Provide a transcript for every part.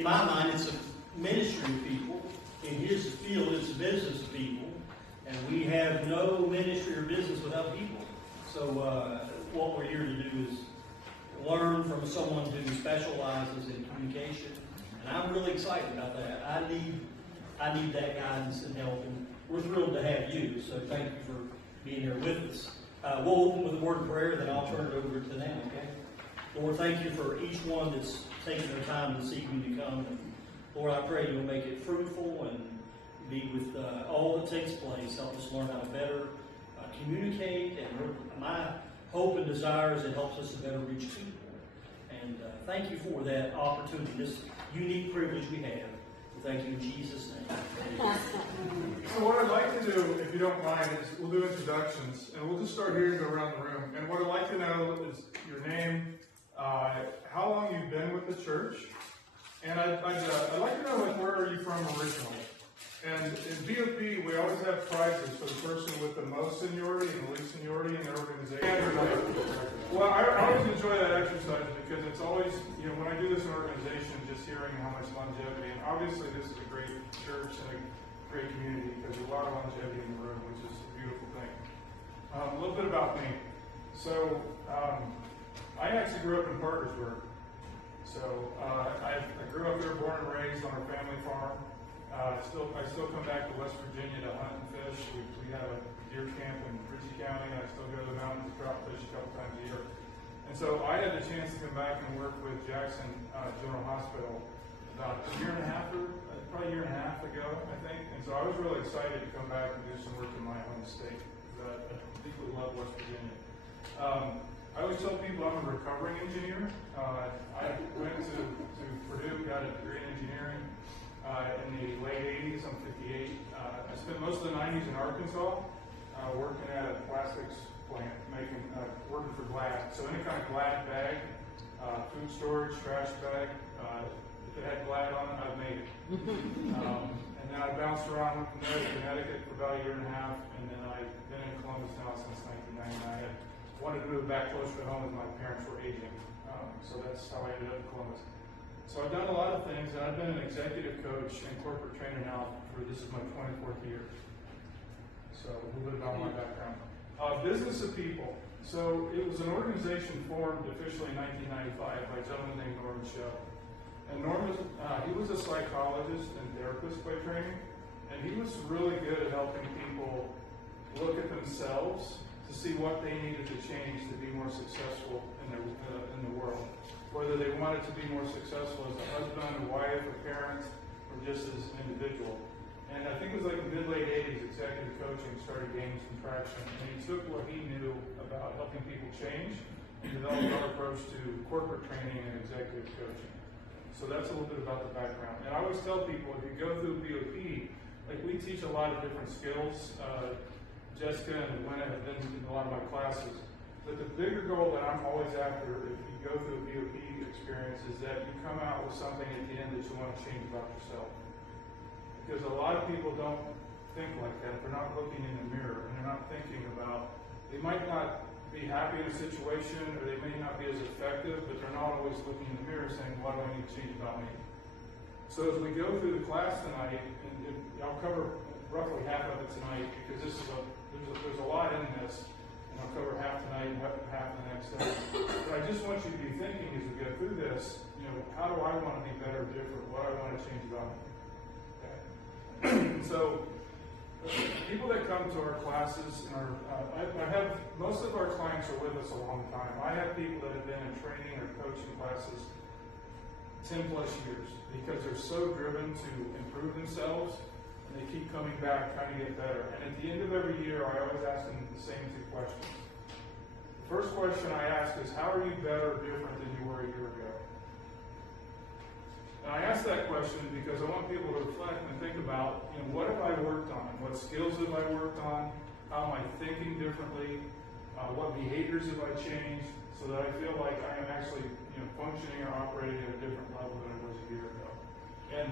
In my mind, it's a ministry of people. In his field, it's a business of people. And we have no ministry or business without people. So what we're here to do is learn from someone who specializes in communication. And I'm really excited about that. I need that guidance and help. And we're thrilled to have you. So thank you for being here with us. We'll open with a word of prayer, then I'll turn it over to them, okay? Lord, thank you for each one that's taken their time this evening to come. And Lord, I pray you'll make it fruitful and be with all that takes place. Help us learn how to better communicate. And my hope and desire is it helps us to better reach people. And thank you for that opportunity, this unique privilege we have. Thank you in Jesus' name. So what I'd like to do, if you don't mind, is we'll do introductions, and we'll just start here and go around the room. And what I'd like to know is your name, how long you've been with the church, and I'd like to know, like, where are you from originally? And in BOP, we always have prizes for the person with the most seniority and the least seniority in their organization. Well, I always enjoy that exercise because it's always, when I do this in organization, just hearing how much longevity, and obviously this is a great church and a great community because there's a lot of longevity in the room, which is a beautiful thing. A little bit about me. So, I actually grew up in Parkersburg. So, I grew up there, born and raised on our family farm. I still come back to West Virginia to hunt and fish. We have a deer camp in Ritchie County, and I still go to the mountains to trout fish a couple times a year. And so I had the chance to come back and work with Jackson General Hospital about a year and a half ago, I think. And so I was really excited to come back and do some work in my home state because I deeply love West Virginia. I always tell people I'm a recovering engineer. I went to Purdue, got a degree in engineering. In the late 80s, I'm 58. I spent most of the 90s in Arkansas, working at a plastics plant, working for Glad. So any kind of Glad bag, food storage, trash bag, if it had Glad on it, I've made it. And then I bounced around from there to Connecticut for about a year and a half, and then I've been in Columbus now since 1999. I wanted to move back closer to home as my parents were aging. So that's how I ended up in Columbus. So I've done a lot of things, and I've been an executive coach and corporate trainer now this is my 24th year. So a little bit about my background. Business of People. So it was an organization formed officially in 1995 by a gentleman named Norman Shell. And Norman, he was a psychologist and therapist by training, and he was really good at helping people look at themselves to see what they needed to change to be more successful in the world. Whether they wanted to be more successful as a husband, a wife, a parent, or just as an individual. And I think it was like the mid-late 80s, executive coaching started gaining some traction. And he took what he knew about helping people change and developed our approach to corporate training and executive coaching. So that's a little bit about the background. And I always tell people, if you go through BOP, like we teach a lot of different skills. Jessica and Glenna have been in a lot of my classes. But the bigger goal that I'm always after, if you go through a BOP experience, is that you come out with something at the end that you want to change about yourself. Because a lot of people don't think like that. They're not looking in the mirror, and they're not thinking about, they might not be happy in a situation, or they may not be as effective, but they're not always looking in the mirror saying, what do I need to change about me? So as we go through the class tonight, and I'll cover roughly half of it tonight, because there's a lot in this. I'll cover half tonight and half the next day. But I just want you to be thinking as we go through this, how do I want to be better or different? What do I want to change about me? Okay. So, people that come to our classes, I have, most of our clients are with us a long time. I have people that have been in training or coaching classes 10 plus years because they're so driven to improve themselves. And they keep coming back, trying to get better. And at the end of every year, I always ask them the same two questions. The first question I ask is, how are you better or different than you were a year ago? And I ask that question because I want people to reflect and think about, what have I worked on? What skills have I worked on? How am I thinking differently? What behaviors have I changed so that I feel like I am actually, functioning or operating at a different level than I was a year ago? And,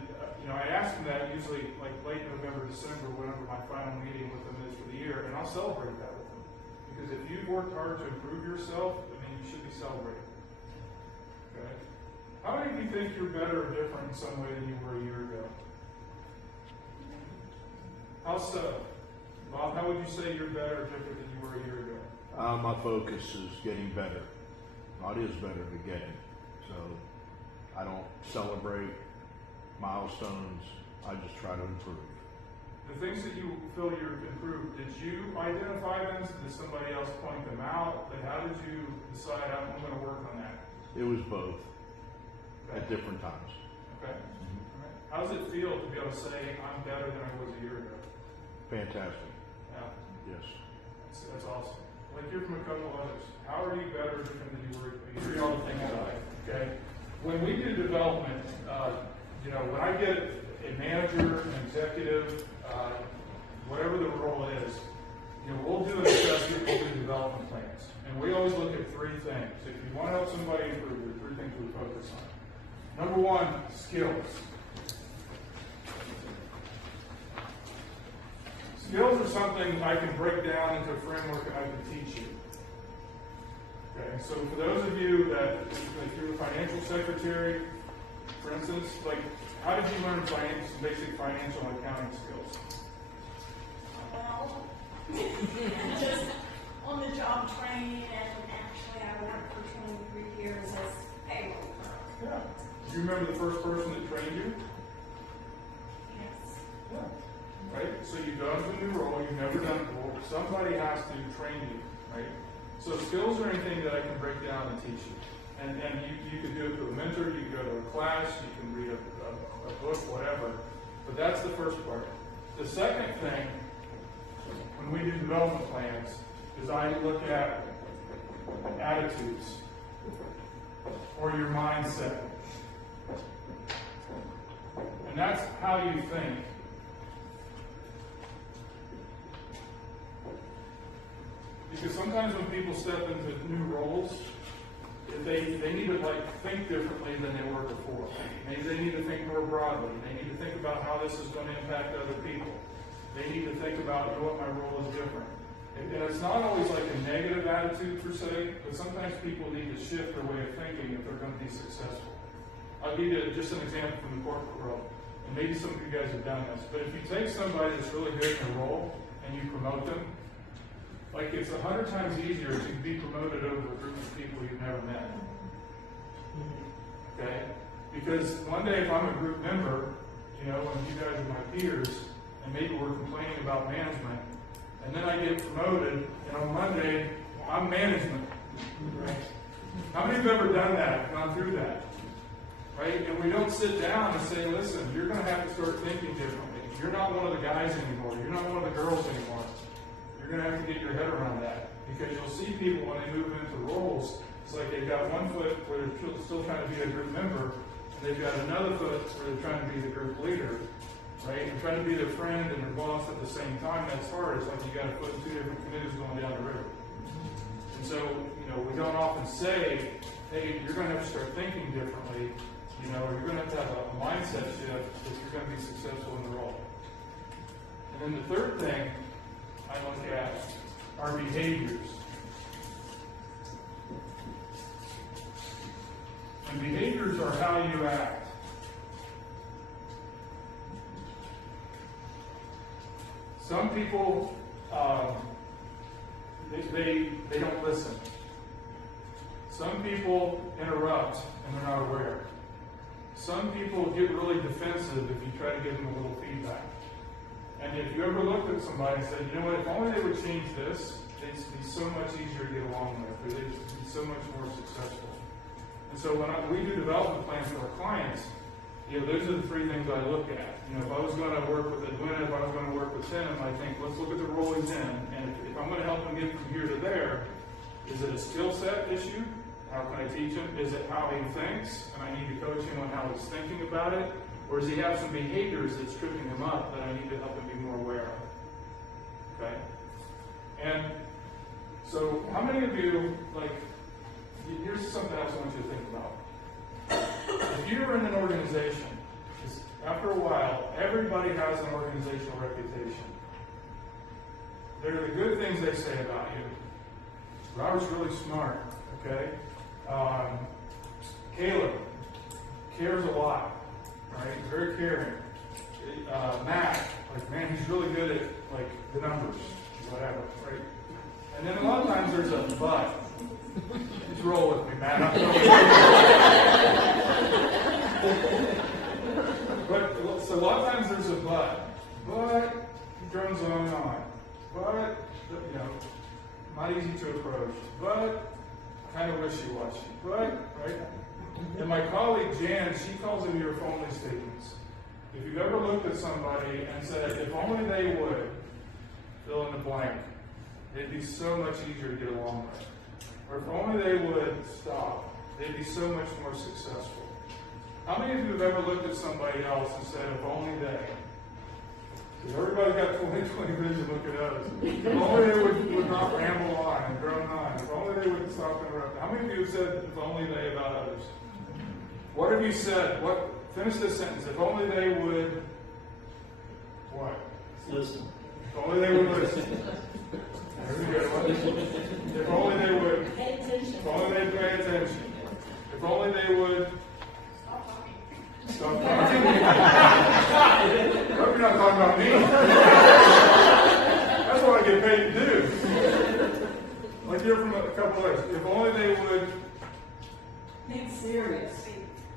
I ask them that usually like late November, December, whenever my final meeting with them is for the year, and I'll celebrate that with them. Because if you've worked hard to improve yourself, you should be celebrating. Okay? How many of you think you're better or different in some way than you were a year ago? How so? Bob, how would you say you're better or different than you were a year ago? My focus is getting better. Not is better, but getting. So I don't celebrate milestones. I just try to improve. The things that you feel you've improved, did you identify them? Did somebody else point them out? Like, how did you decide I'm going to work on that? It was both Okay. at different times. Okay. All right. How does it feel to be able to say I'm better than I was a year ago? Fantastic. Yeah, Yes. that's awesome. Like, hear from a couple others. How are you better or different than you were a year ago? All the things about it. Okay. When we do development, when I get a manager, an executive, whatever the role is, we'll do an assessment, we'll do development plans. And we always look at three things. If you want to help somebody improve, there are three things we focus on. Number one, skills. Skills are something I can break down into a framework and I can teach you. Okay, so for those of you that, like you're a financial secretary, for instance, like, how did you learn basic financial and accounting skills? Well, just on the job training, and actually I worked for 23 years as payroll clerk. Yeah. Do you remember the first person that trained you? Yes. Yeah. Right? So you go into a new role, you've never done it before, somebody has to train you, right? So skills are anything that I can break down and teach you. And you can do it through a mentor, you can go to a class, you can read a book, whatever. But that's the first part. The second thing, when we do development plans, is I look at attitudes or your mindset. And that's how you think. Because sometimes when people step into new roles, they need to think differently than they were before. Maybe they need to think more broadly. They need to think about how this is going to impact other people. They need to think about what my role is different. And it's not always like a negative attitude per se, but sometimes people need to shift their way of thinking if they're going to be successful. I'll give you just an example from the corporate world. And maybe some of you guys have done this. But if you take somebody that's really good in a role and you promote them, like, it's 100 times easier to be promoted over a group of people you've never met. Okay? Because one day if I'm a group member, and you guys are my peers, and maybe we're complaining about management, and then I get promoted, and on Monday, I'm management. Right? How many have ever done that, gone through that? Right? And we don't sit down and say, listen, you're going to have to start thinking differently. You're not one of the guys anymore. You're not one of the girls anymore. You're going to have to get your head around that, because you'll see people when they move into roles, it's like they've got one foot where they're still trying to be a group member, and they've got another foot where they're trying to be the group leader, right? And trying to be their friend and their boss at the same time. That's hard. It's like you got to put in two different canoes going down the river. And so, we don't often say, hey, you're going to have to start thinking differently, or you're going to have a mindset shift if you're going to be successful in the role. And then the third thing I look at are behaviors. And behaviors are how you act. Some people, they don't listen. Some people interrupt and they're not aware. Some people get really defensive if you try to give them a little feedback. And if you ever looked at somebody and said, you know what, if only they would change this, they'd be so much easier to get along with, or they'd be so much more successful. And so when we do development plans for our clients, those are the three things I look at. If I was going to work with Edwina, if I was going to work with Tim, I think, let's look at the role he's in. And if I'm going to help him get from here to there, is it a skill set issue? How can I teach him? Is it how he thinks? And I need to coach him on how he's thinking about it? Or does he have some behaviors that's tripping him up that I need to help him be more aware of? Okay? And so how many of you, here's something else I want you to think about. If you're in an organization, after a while, everybody has an organizational reputation. They're the good things they say about you. Robert's really smart, okay? Caleb, cares a lot, right? He's very caring. Matt, like, man, he's really good at, like, the numbers, whatever, right? And then a lot of times there's a but. Just roll with me, Matt. I'm but, so a lot of times there's a but. But, he drones on and on. But, you know, not easy to approach. But, kind of wishy-washy. But, right? And my colleague Jan, she calls them your if only statements. If you've ever looked at somebody and said, if only they would, fill in the blank, they'd be so much easier to get along with. Or if only they would stop, they'd be so much more successful. How many of you have ever looked at somebody else and said, if only they? Because everybody's got 20/20 vision, look at us. If only they would not ramble on and drone on. If only they would stop interrupting. How many of you have said, if only they about others? What have you said? Finish this sentence. If only they would, what? Listen. If only they would listen. Very good. What? If only they would. Pay attention. If only they'd pay attention. If only they would. Stop talking. I hope you're not talking about me. That's what I get paid to do. Like hear from a couple others. If only they would. Think serious.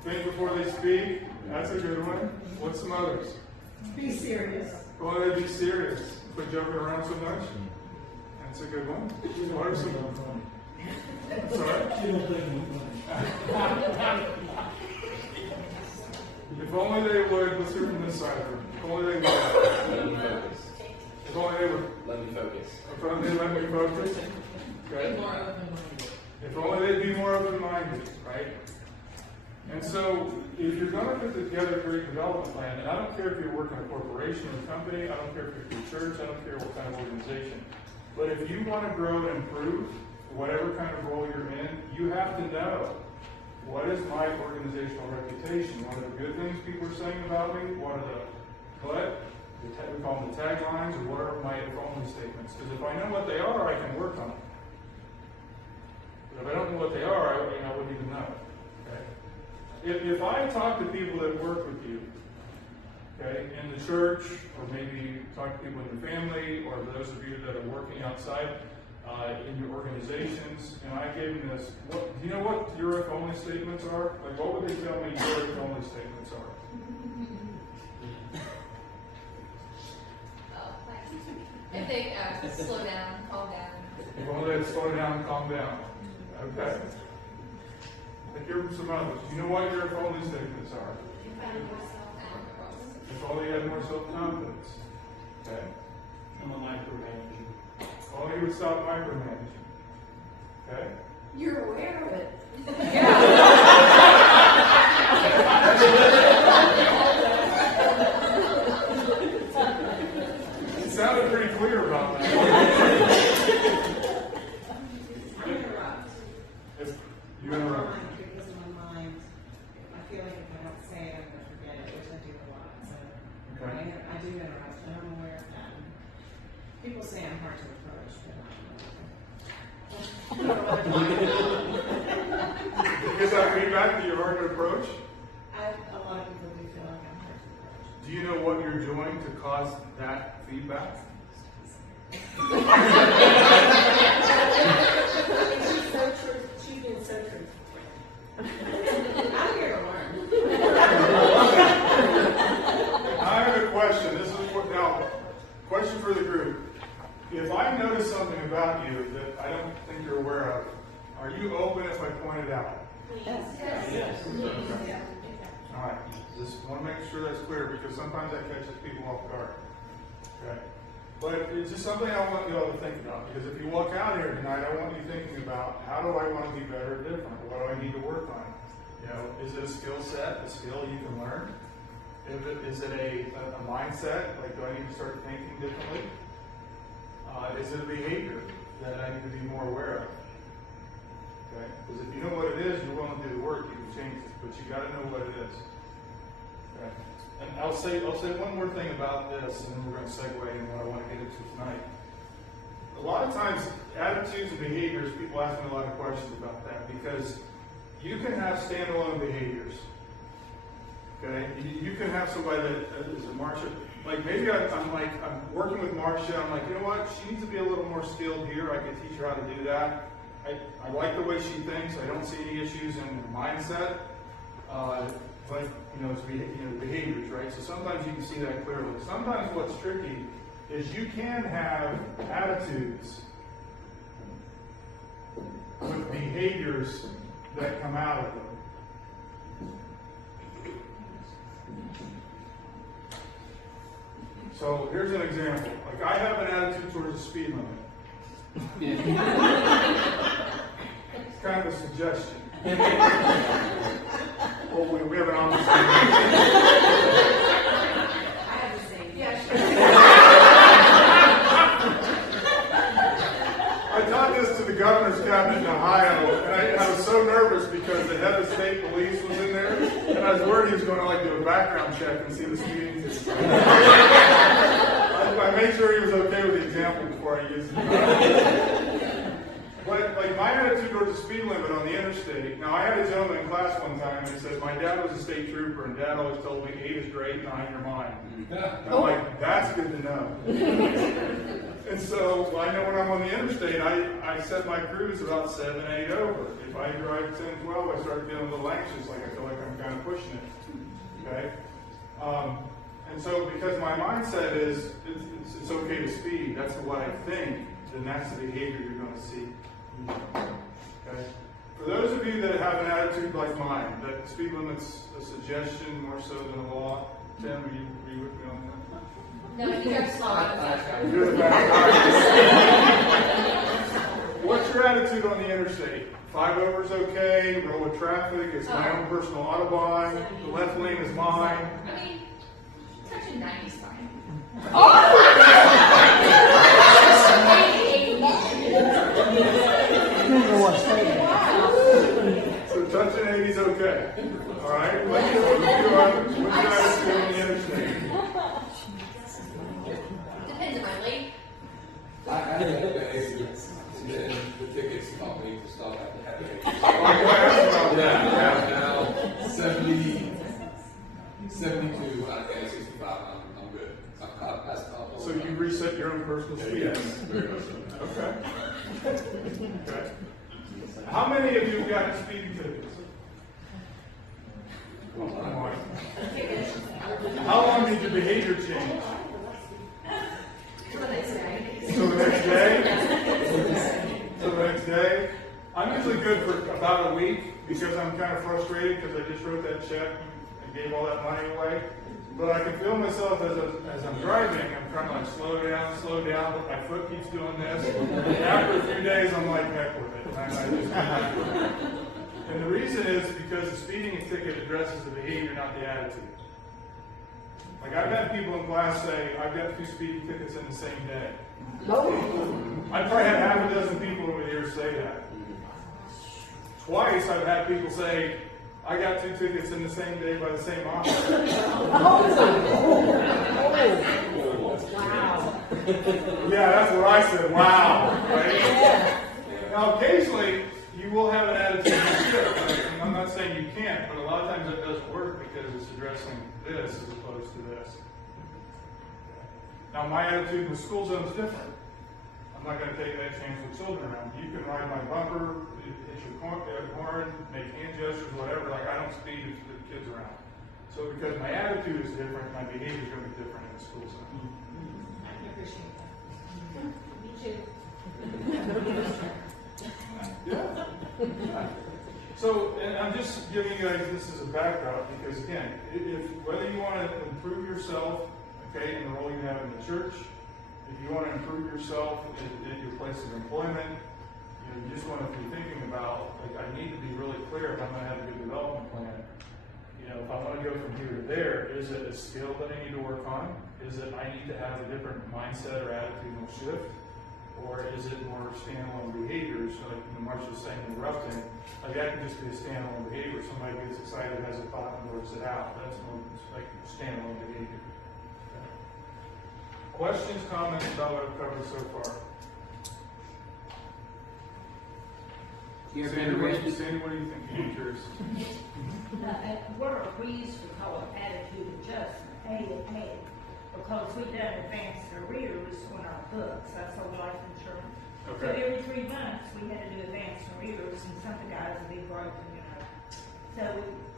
Think before they speak. That's a good one. What's some others? Be serious. If only they'd be serious. Quit joking around so much. That's a good one. What are some? Sorry? If only they would, let's hear from this side of them. If only they would. Let me focus. If only they would. Let me focus. If only they let me focus. Okay. More open-minded. If only they'd be more open-minded, right? And so, if you're going to put together a career development plan, and I don't care if you're working in a corporation or a company, I don't care if you're a church, I don't care what kind of organization, but if you want to grow and improve, whatever kind of role you're in, you have to know, what is my organizational reputation? What are the good things people are saying about me? What are we call them the taglines, or what are my if only statements? Because if I know what they are, I can work on them. But if I don't know what they are, I wouldn't even know. Okay? If I talk to people that work with you, okay, in the church, or maybe talk to people in your family, or those of you that are working outside in your organizations, and I gave them this, do you know what your if only statements are? Like, what would they tell me your if only statements are? If they slow down, calm down. If only they'd slow down and calm down. Okay. Like, here are some others. You know what your if only statements are? If only you had more self-confidence. Okay. I'm a micromanager. If only you would stop micromanaging. Okay. You're aware of it. It sounded pretty clear about that. I interrupt. If you interrupt. Because in my mind, I feel like if I don't say it, I'm going to forget it, which I do a lot. So Okay. I do interrupt, and I'm aware of that. People say I'm hard to approach, but Is that feedback that you're hard to approach? a lot of people do feel like I'm hard to approach. Do you know what you're doing to cause that feedback? She's so true. She's been so truthful. I'm here to learn. I have a question. This is now, question for the group. If I notice something about you that I don't think you're aware of, are you open if I point it out? Yes. All right. Just want to make sure that's clear because sometimes that catches people off guard. Okay. But it's just something I want you all to think about because if you walk out here tonight, I want you thinking about how do I want to be better or different? What do I need to work on? You know, is it a skill set, a skill you can learn? Is it a mindset? Like, do I need to start thinking differently? Is it a behavior that I need to be more aware of? Okay? Because if you know what it is, you're willing to do the work, you can change it. But you got to know what it is. Okay? And I'll say one more thing about this, and then we're going to segue in what I want to get into tonight. A lot of times, attitudes and behaviors, people ask me a lot of questions about that because you can have standalone behaviors. Okay, you can have somebody that is a Marcia, like maybe I'm working with Marcia, I'm like, you know what, she needs to be a little more skilled here, I could teach her how to do that. I like the way she thinks, I don't see any issues in her mindset, but, it's behaviors, right? So sometimes you can see that clearly. Sometimes what's tricky is you can have attitudes with behaviors that come out of them. So here's an example. Like I have an attitude towards the speed limit. It's kind of a suggestion. Well, we have an opposite. I have the same. Yes. I taught this to the governor's cabinet in Ohio, and I was so nervous because the head of state police was in there, and I was worried he was going to do a background check and see the speeding ticket. I made sure he was okay with the example before I used it. But my attitude towards the speed limit on the interstate. Now I had a gentleman in class one time, and he said my dad was a state trooper, and Dad always told me 8 is great, 9 you're mine. And I'm like, that's good to know. And so I know when I'm on the interstate, I set my cruise about 7, 8 over. If I drive 10, 12, I start feeling a little anxious, like I feel like I'm kind of pushing it. Okay? And so because my mindset is it's okay to speed, that's what I think, then that's the behavior you're going to see. Okay? For those of you that have an attitude like mine, that speed limit's a suggestion more so than a law, Tim, will you agree with me on that? No, you drive slow. You're the bad guy. What's your attitude on the interstate? 5 over is okay, roll with traffic, it's my own personal Autobahn, the left lane is mine. I mean, touching 90 is fine. So touching 80 is okay. Alright? What's your attitude on the interstate? Depends on my lane. I had the experience, and then the tickets taught me to stop at the happy age. Now 70, 72, I think 65, I'm good. I'm past the So you reset your own personal speed? Yes, very much so. Okay. Okay. How many of you have gotten speeding tickets? How long did your behavior change? For the next day. So the next day? So the next day? I'm usually good for about a week because I'm kind of frustrated because I just wrote that check and gave all that money away. But I can feel myself as I'm driving, I'm trying to slow down, but my foot keeps doing this. And after a few days, I'm like, heck with it. And the reason is because the speeding ticket addresses the behavior, not the attitude. Like I've had people in class say, I've got 2 speeding tickets in the same day. I've probably had half a dozen people over the years say that. Twice I've had people say, I got 2 tickets in the same day by the same officer. Wow. Yeah, that's what I said. Wow. Right? Now, occasionally, you will have an attitude shift. Right? I'm not saying you can't, but a lot of times that doesn't work because it's addressing this as opposed to this. Now, my attitude in the school zone is different. I'm not going to take that chance with children around. You can ride my bumper, hit your horn, make hand gestures, whatever. Like, I don't speed if the kids around. So because my attitude is different, my behavior is going to be different in the school zone. I can appreciate that. Me too. Yeah. So, and I'm just giving you guys this as a backdrop because, again, if whether you want to improve yourself, okay, in the role you have in the church, if you want to improve yourself at your place of employment, you just want to be thinking about, like, I need to be really clear if I'm going to have a good development plan. If I want to go from here to there, is it a skill that I need to work on? Is it I need to have a different mindset or attitudinal shift? Or is it more standalone behaviors? So like Marcia was saying, interrupting, like that can just be a standalone behavior. Somebody gets excited, has a thought, and works it out. That's more like standalone behavior. Okay. Questions, comments about what I've covered so far? You ever Sandy, been arrested? Sandy, what do you think? I'm curious. We used to call it attitude adjustment, AA, because we done advanced arrears on our books, that's our life insurance. So Okay. every 3 months, we had to do advanced arrears, and some of the guys would be broken, you know.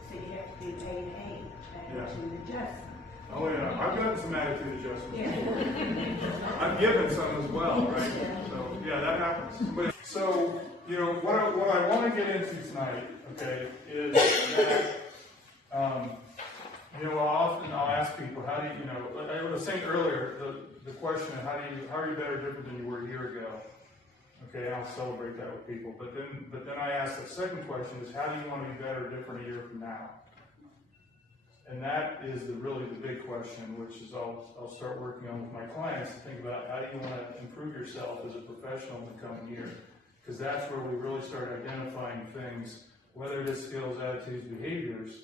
So you have to do AA, attitude adjustment. Oh yeah, I've gotten some attitude adjustments. Yeah. I've given some as well, right? So, yeah, that happens. But, so, you know, what I want to get into tonight, okay, is that, you know, I'll ask people, how do you know, like I was saying earlier, the question of how are you better or different than you were a year ago? Okay, I'll celebrate that with people. But then I ask the second question is, how do you want to be better or different a year from now? And that is really the big question, which is I'll start working on with my clients to think about how do you want to improve yourself as a professional in the coming year. Because that's where we really start identifying things, whether it is skills, attitudes, behaviors,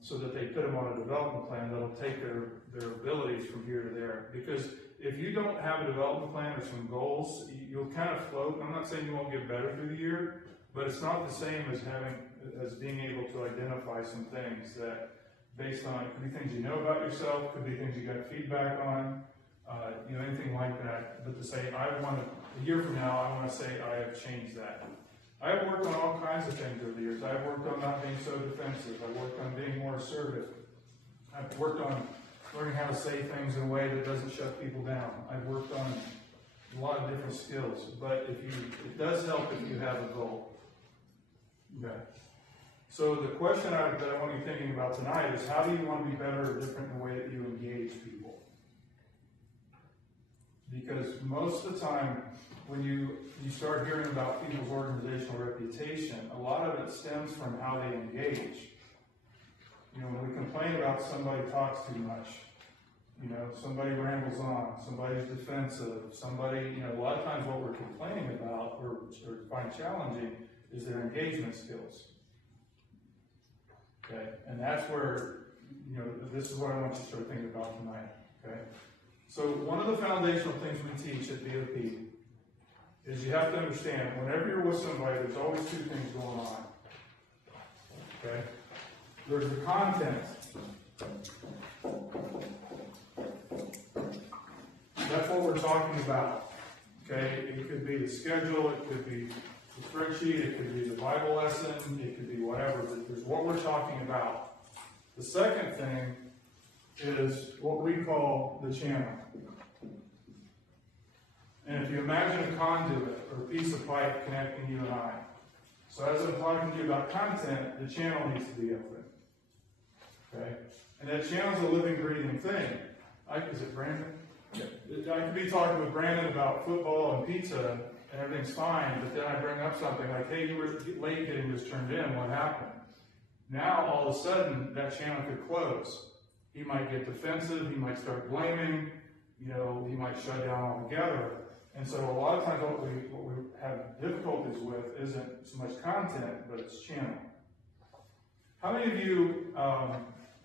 so that they put them on a development plan that'll take their abilities from here to there. Because if you don't have a development plan or some goals, you'll kind of float. I'm not saying you won't get better through the year, but it's not the same as being able to identify some things that, based on, it could be things you know about yourself, could be things you got feedback on, you know, anything like that. But to say, a year from now, I want to say I have changed that. I have worked on all kinds of things over the years. I've worked on not being so defensive. I've worked on being more assertive. I've worked on learning how to say things in a way that doesn't shut people down. I've worked on a lot of different skills. But it does help if you have a goal. Okay. So the question that I want you thinking about tonight is, how do you want to be better or different in the way that you engage people? Because most of the time, when you start hearing about people's organizational reputation, a lot of it stems from how they engage. You know, when we complain about somebody talks too much, you know, somebody rambles on, somebody's defensive, somebody, you know, a lot of times what we're complaining about or find challenging is their engagement skills. Okay, and that's where, you know, this is what I want you to start thinking about tonight. Okay, so one of the foundational things we teach at BOP is you have to understand, whenever you're with somebody, there's always two things going on. Okay, there's the content. That's what we're talking about. Okay, it could be the schedule, it could be the spreadsheet, it could be the Bible lesson, it could be whatever, but there's what we're talking about. The second thing is what we call the channel. And if you imagine a conduit or a piece of pipe connecting you and I, so as I'm talking to you about content, the channel needs to be open. Okay? And that channel's a living, breathing thing. Is it Brandon? Yeah. I could be talking with Brandon about football and pizza, and everything's fine, but then I bring up something like, hey, you were late getting this turned in, what happened? Now, all of a sudden, that channel could close. He might get defensive, he might start blaming, you know, he might shut down altogether. And so a lot of times what we have difficulties with isn't so much content, but it's channel. How many of you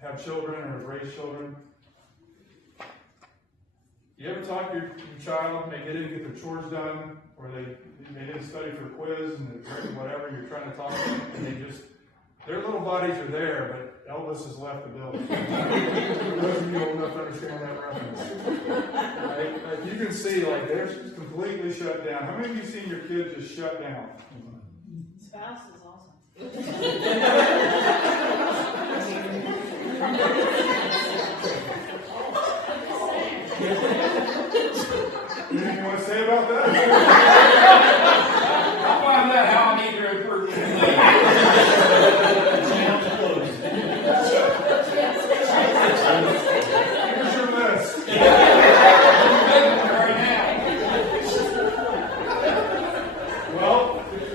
have children or have raised children? You ever talk to your child, they didn't get their chores done, or they didn't study for a quiz, and whatever, you're trying to talk to them, and their little bodies are there, but Elvis has left the building. Those of you old enough to understand that reference. Right? You can see, like, they're just completely shut down. How many of you seen your kids just shut down? Spouse is awesome. Anything you want to say about that? I'll find out how I need to improve it. Channel's closed. Here's your list. Right now. Well,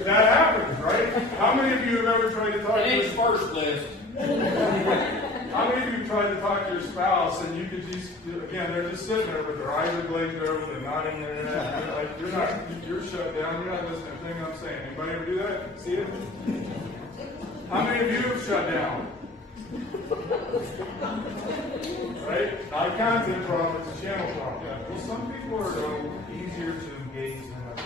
that happens, right? How many of you have ever tried to talk to Today's first list. How many of you tried to talk to your spouse and you could just, again, they're just sitting there with their eyes are glazed over, they're nodding their head, you're shut down, you're not listening to anything I'm saying. Anybody ever do that? See it? How many of you have shut down? Right? Not a content problem, it's a channel problem. Well, some people are easier to engage than others.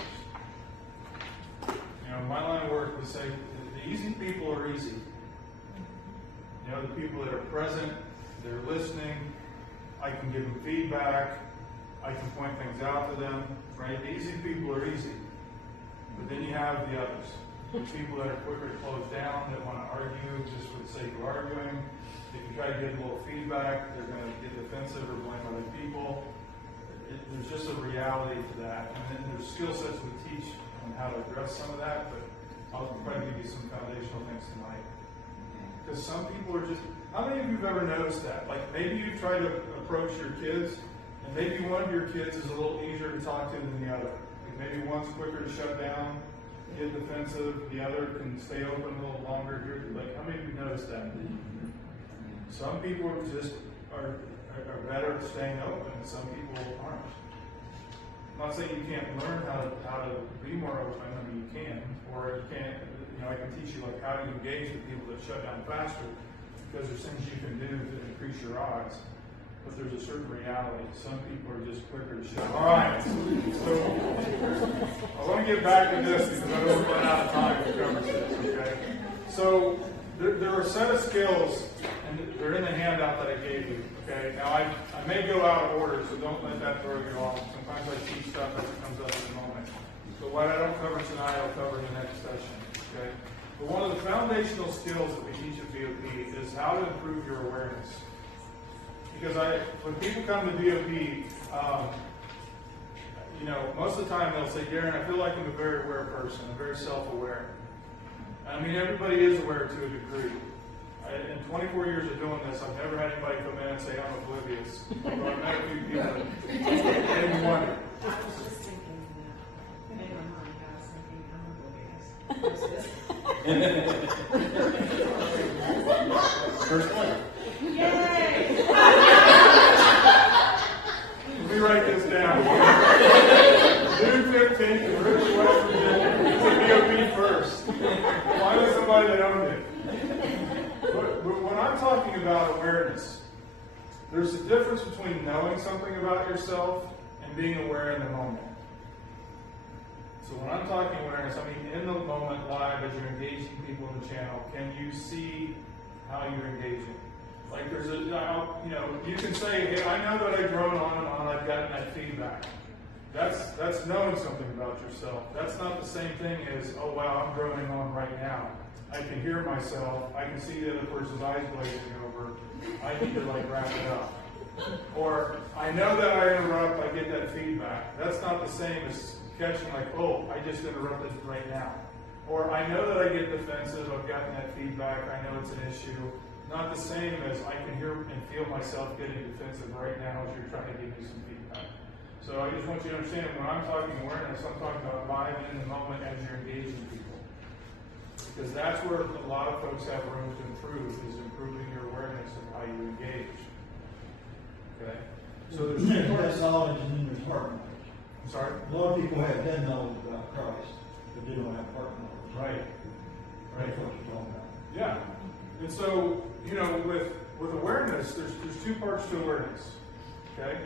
You know, my the easy people are easy. You know, the people that are present, they're listening, I can give them feedback, I can point things out to them, right? The easy people are easy. But then you have the others. The people that are quicker to close down, that want to argue just for the sake of arguing. If you try to give a little feedback, they're going to get defensive or blame other people. There's just a reality to that. And then there's skill sets we teach on how to address some of that, but I'll probably give you some foundational things tonight. Because some people are just, how many of you have ever noticed that? Like maybe you try to approach your kids, and maybe one of your kids is a little easier to talk to than the other. Like maybe one's quicker to shut down, get defensive, the other can stay open a little longer. Like how many of you noticed that? Some people are better at staying open, and some people aren't. I'm not saying you can't learn how to be more open. I mean, you can, or you can't. You know, I can teach you like how to engage with people that shut down faster, because there's things you can do to increase your odds. But there's a certain reality. Some people are just quicker to shut. All right. So I want to get back to this because I don't want to run out of time to cover this. Okay. So there are a set of skills, and they're in the handout that I gave you. Okay. Now I may go out of order, so don't let that throw you off. Sometimes I teach stuff as it comes up in the moment. So what I don't cover tonight, I'll cover in the next session. Okay. But one of the foundational skills that we teach at BOP is how to improve your awareness. Because when people come to BOP, you know, most of the time they'll say, Darren, I feel like I'm a very aware person. I'm very self-aware. I mean, everybody is aware to a degree. In 24 years of doing this, I've never had anybody come in and say I'm oblivious. Although I've met a few people that didn't wonder. I was just thinking that in my mind, I was thinking I'm oblivious. First one. Yay! Let me write this down. June 15th, Richard West Virginia. It's a BOP first. Find somebody that owned it. But when I'm talking about awareness, there's a difference between knowing something about yourself and being aware in the moment. So when I'm talking awareness, I mean in the moment, live, as you're engaging people in the channel, can you see how you're engaging? Like there's a, you know, you can say, hey, I know that I drone on and on, I've gotten that feedback. That's knowing something about yourself. That's not the same thing as, oh wow, I'm droning on right now. I can hear myself, I can see the other person's eyes glazing over, I need to like wrap it up. Or, I know that I interrupt, I get that feedback. That's not the same as catching like, oh, I just interrupted right now. Or, I know that I get defensive, I've gotten that feedback, I know it's an issue. Not the same as I can hear and feel myself getting defensive right now as you're trying to give me some feedback. So I just want you to understand, when I'm talking awareness, I'm talking about live in the moment as you're engaging people. Because that's where a lot of folks have room to improve, is improving your awareness of how you engage. Okay? So there's two parts. Head knowledge and then there's heart knowledge. I'm sorry? A lot of people have head knowledge about Christ, but they don't have heart knowledge. Right. That's what you're talking about. Yeah. And so, you know, with awareness, there's two parts to awareness. Okay?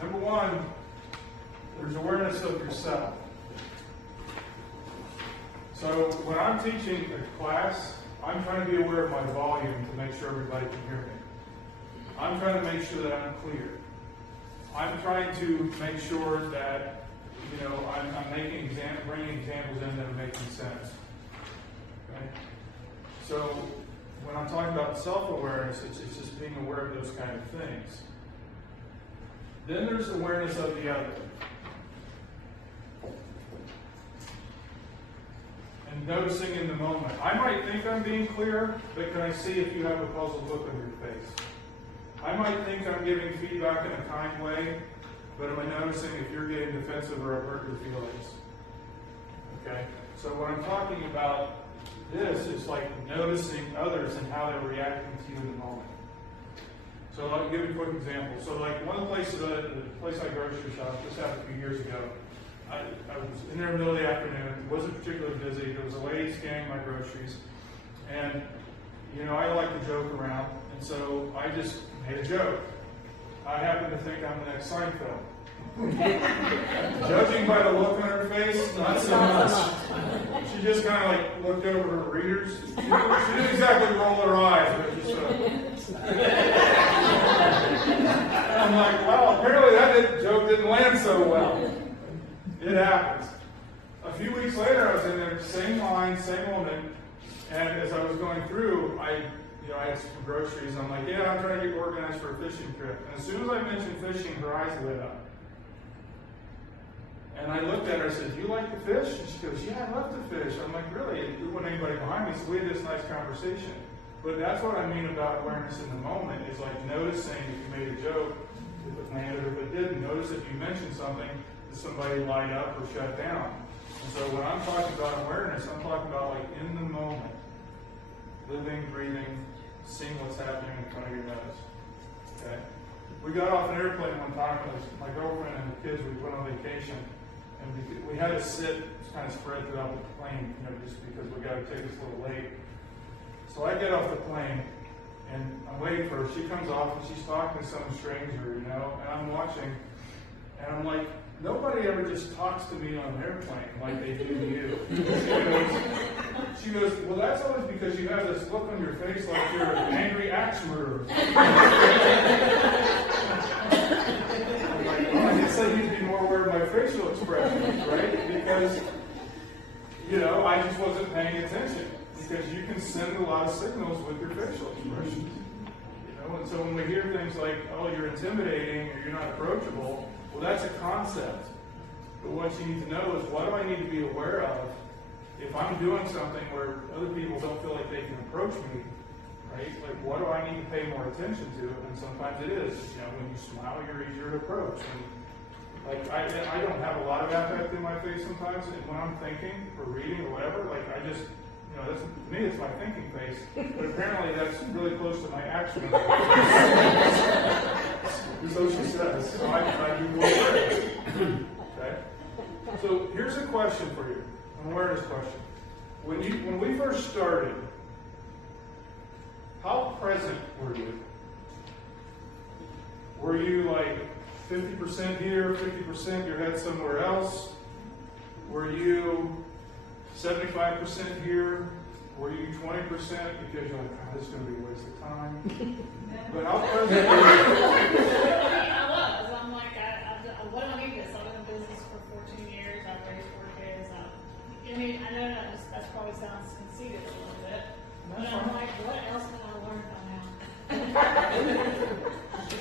Number one, there's awareness of yourself. So when I'm teaching a class, I'm trying to be aware of my volume to make sure everybody can hear me. I'm trying to make sure that I'm clear. I'm trying to make sure that, you know, I'm bringing examples in that are making sense. Okay? So when I'm talking about self-awareness, it's just being aware of those kind of things. Then there's awareness of the other. And noticing in the moment. I might think I'm being clear, but can I see if you have a puzzled look on your face? I might think I'm giving feedback in a kind way, but am I noticing if you're getting defensive or I've hurt your feelings? Okay? So when I'm talking about this, it's like noticing others and how they're reacting to you in the moment. So I'll give you a quick example. So like one of the places, the place I grocery shop, this happened a few years ago. I was in there in the middle of the afternoon. It wasn't particularly busy. There was a lady scanning my groceries. And, you know, I like to joke around. And so I just made a joke. I happen to think I'm the next Seinfeld. Judging by the look on her face, not so much. She just kind of like looked over her readers. She didn't exactly roll her eyes, but just and I'm like, well, apparently that joke didn't land so well. It happens. A few weeks later, I was in there, same line, same woman, and as I was going through, I had some groceries. I'm like, yeah, I'm trying to get organized for a fishing trip. And as soon as I mentioned fishing, her eyes lit up. And I looked at her and said, do you like to fish? And she goes, yeah, I love to fish. I'm like, really? There wasn't anybody behind me, so we had this nice conversation. But that's what I mean about awareness in the moment, is like noticing if you made a joke, if it landed or if it didn't. Notice if you mentioned something, did somebody light up or shut down? And so when I'm talking about awareness, I'm talking about like in the moment, living, breathing, seeing what's happening in front of your nose. Okay? We got off an airplane one time, and my girlfriend and the kids, we went on vacation, and we had to sit kind of spread throughout the plane, just because we got to take us a little late. So I get off the plane, and I'm waiting for her. She comes off, and she's talking to some stranger, and I'm watching, and I'm like, nobody ever just talks to me on an airplane like they do to you. She goes, well, that's always because you have this look on your face like you're an angry axe murderer. I'm like, well, I guess I need to be more aware of my facial expressions, right? Because, I just wasn't paying attention. Because you can send a lot of signals with your facial expressions. And so when we hear things like, oh, you're intimidating or you're not approachable, well, that's a concept. But what you need to know is, what do I need to be aware of if I'm doing something where other people don't feel like they can approach me, right? Like, what do I need to pay more attention to? And sometimes it is, when you smile, you're easier to approach. And like, I don't have a lot of affect in my face sometimes, and when I'm thinking or reading or whatever, like, I just, that's, to me, it's my thinking face. But apparently that's really close to my action. So she says. So I do more aware. Okay? So here's a question for you, an awareness question. When we first started, how present were you? Were you like 50% here, 50% your head somewhere else? Were you 75% here? Were you 20% because you're like, oh, this is going to be a waste of time? But how present were you? I was. I'm like, what do I need this? I've been in business for 14 years. I've raised 4 kids. I know that probably sounds conceited a little bit. But I'm like, what else can I learn by now?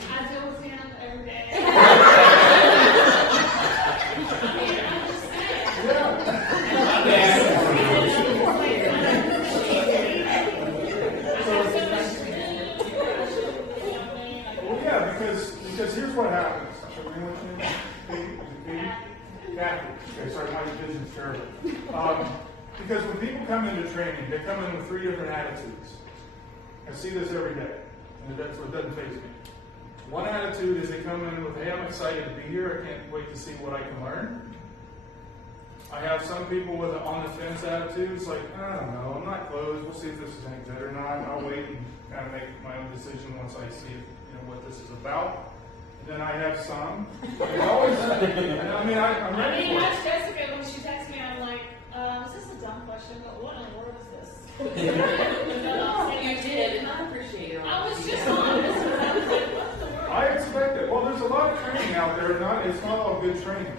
I deal with him every day. I'm just saying. Because here's what happens. Kathy. Okay, sorry, my vision's terrible. Because when people come into training, they come in with 3 different attitudes. I see this every day, and so it doesn't faze me. One attitude is they come in with, hey, I'm excited to be here. I can't wait to see what I can learn. I have some people with an on-the-fence attitude. It's like, I don't know, I'm not closed. We'll see if this is any good or not. I'll wait and kind of make my own decision once I see what this is about. And then I have some. I'm ready for it. That's Jessica, when she texts me, I'm like, is this a dumb question, but what in the world is this? You did, and I appreciate it. I was just honest. I was like, what the world? I expect it. Well, there's a lot of training out there. It's not all good training.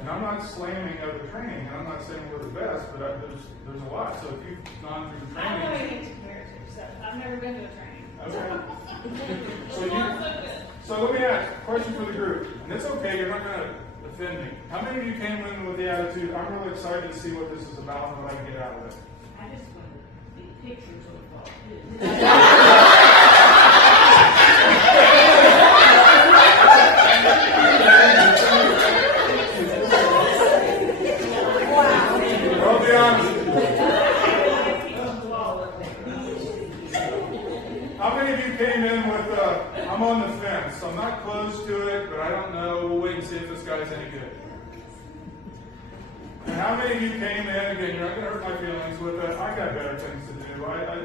And I'm not slamming other training, and I'm not saying we're the best, but there's a lot. So if you've gone through the I don't know training. anything to compare to, so I've never been to a training. Okay. So let me ask a question for the group. And it's okay, you're not going to offend me. How many of you came in with the attitude, I'm really excited to see what this is about and what I can get out of it? I just want to be pictures of the I'll be honest. How many of you came in with, I'm on the fence, I'm not close to it, but I don't know, we'll wait and see if this guy's any good. And how many of you came in, again, you're not going to hurt my feelings with, I got better things to do, I don't.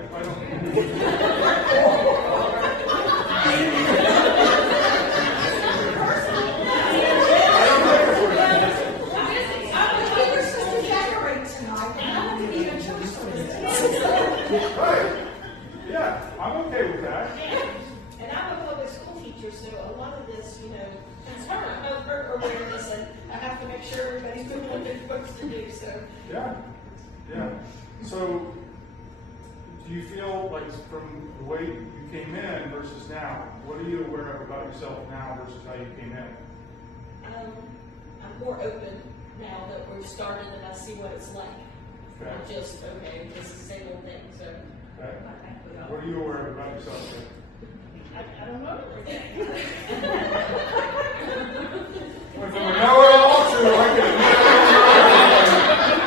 so a lot of this, it's her awareness, and I have to make sure everybody's doing what they're supposed to do, so. Yeah, yeah. So, do you feel like from the way you came in versus now, what are you aware of about yourself now versus how you came in? I'm more open now that we've started and I see what it's like. Okay. Not just, okay, this is the same old thing, so. Okay. What are you aware of about yourself, Jay? I don't know everything. Well, if we know it all too, I can.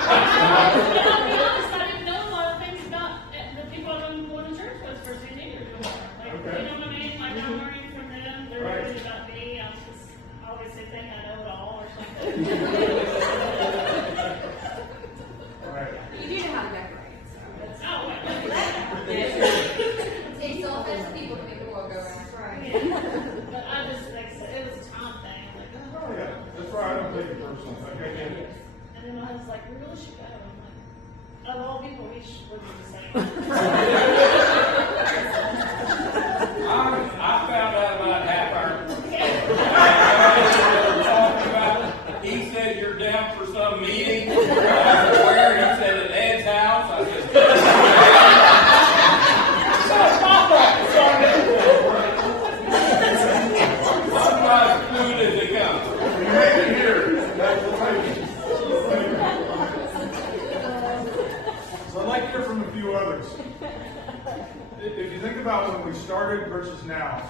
I'll be honest, I didn't know a lot of things about the people I've been going to church with for 10 years or more. Like, Okay. you know what I mean? Like, I'm learning from them, they're Right. learning about me, I always say think I know it all or something. All right. You do know how to decorate, so. Oh, wait. It takes all kinds of people to make the world go round. But I just, like I said, it was a time thing. I'm like, Oh, yeah. That's why I don't take it personally. Like, I get it. And then I was like, we really should go. I'm like, of all people, we should would be the same. I found out about half hour. Talking about, he said you're down for some meeting. Where? He said at Ed's house. I said, I'm not as good as they come. You made it here. That's right. So I'd like to hear from a few others. If you think about when we started versus now,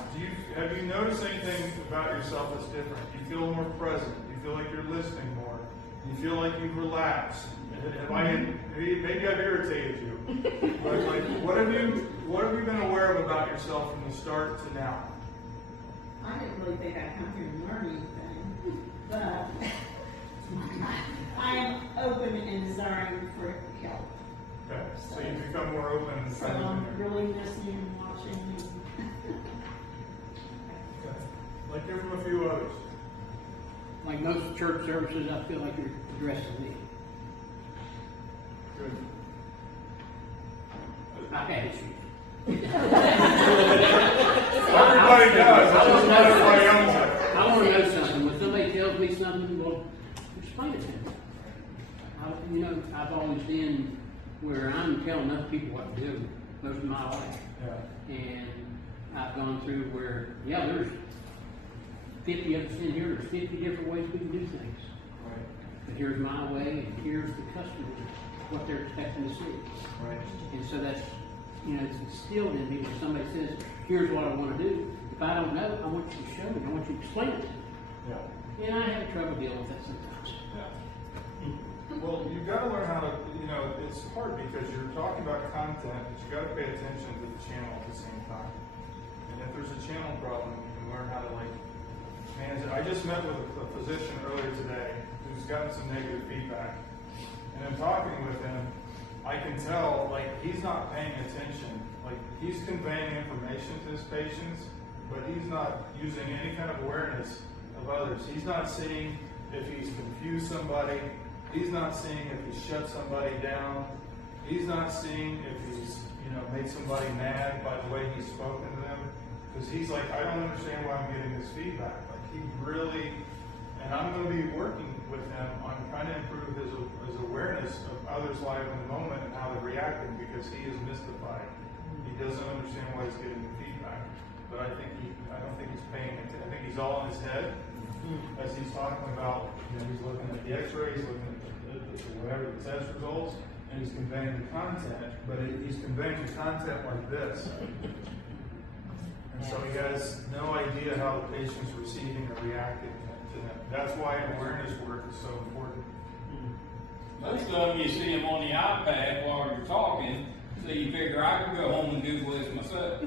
have you noticed anything about yourself that's different? Do you feel more present? Do you feel like you're listening more? Do you feel like you've relaxed? Maybe I've irritated you. But like, what have you been aware of about yourself from the start to now? I didn't really think I'd come here and learn anything, but I am open and desiring for help. Okay, so you've become more open and So kind of. I'm really listening and watching. Okay. I'd like to hear from a few others. Like most church services, I feel like you're addressing me. Good. I've had issues. Everybody does. I just not everybody owns it. I want to know something. When somebody tells me something, well, explain it to me. I've always been where I'm telling other people what to do most of my life. Yeah. And I've gone through where, yeah, there's 50 of us in here, there's 50 different ways we can do things. Right. But here's my way, and here's the customer, what they're expecting to see. Right. And so that's, it's instilled in me when somebody says, here's what I want to do. If I don't know, I want you to show me, I want you to explain it to me. Yeah. And I have trouble dealing with that sometimes. Yeah. Well, you've got to learn how to, it's hard because you're talking about content, but you've got to pay attention to the channel at the same time. And if there's a channel problem, you can learn how to manage it. I just met with a physician earlier today who's gotten some negative feedback. And in talking with him, I can tell, he's not paying attention. He's conveying information to his patients, but he's not using any kind of awareness of others. He's not seeing if he's confused somebody. He's not seeing if he's shut somebody down. He's not seeing if he's, made somebody mad by the way he's spoken to them. Because he's like, I don't understand why I'm getting this feedback. He really, and I'm going to be working with him on trying to improve his awareness of others' life in the moment and how they're reacting, because he is mystified. He doesn't understand why he's getting the feedback. But I don't think he's paying attention. I think he's all in his head as he's talking about, he's looking at the x-rays, looking at whatever the test results, and he's conveying the content, but he's conveying the content like this. And so he has no idea how the patient's receiving or reacting to them. That's why awareness work is so important. Most of them, you see them on the iPad while you're talking, so you figure I can go home and Google this myself.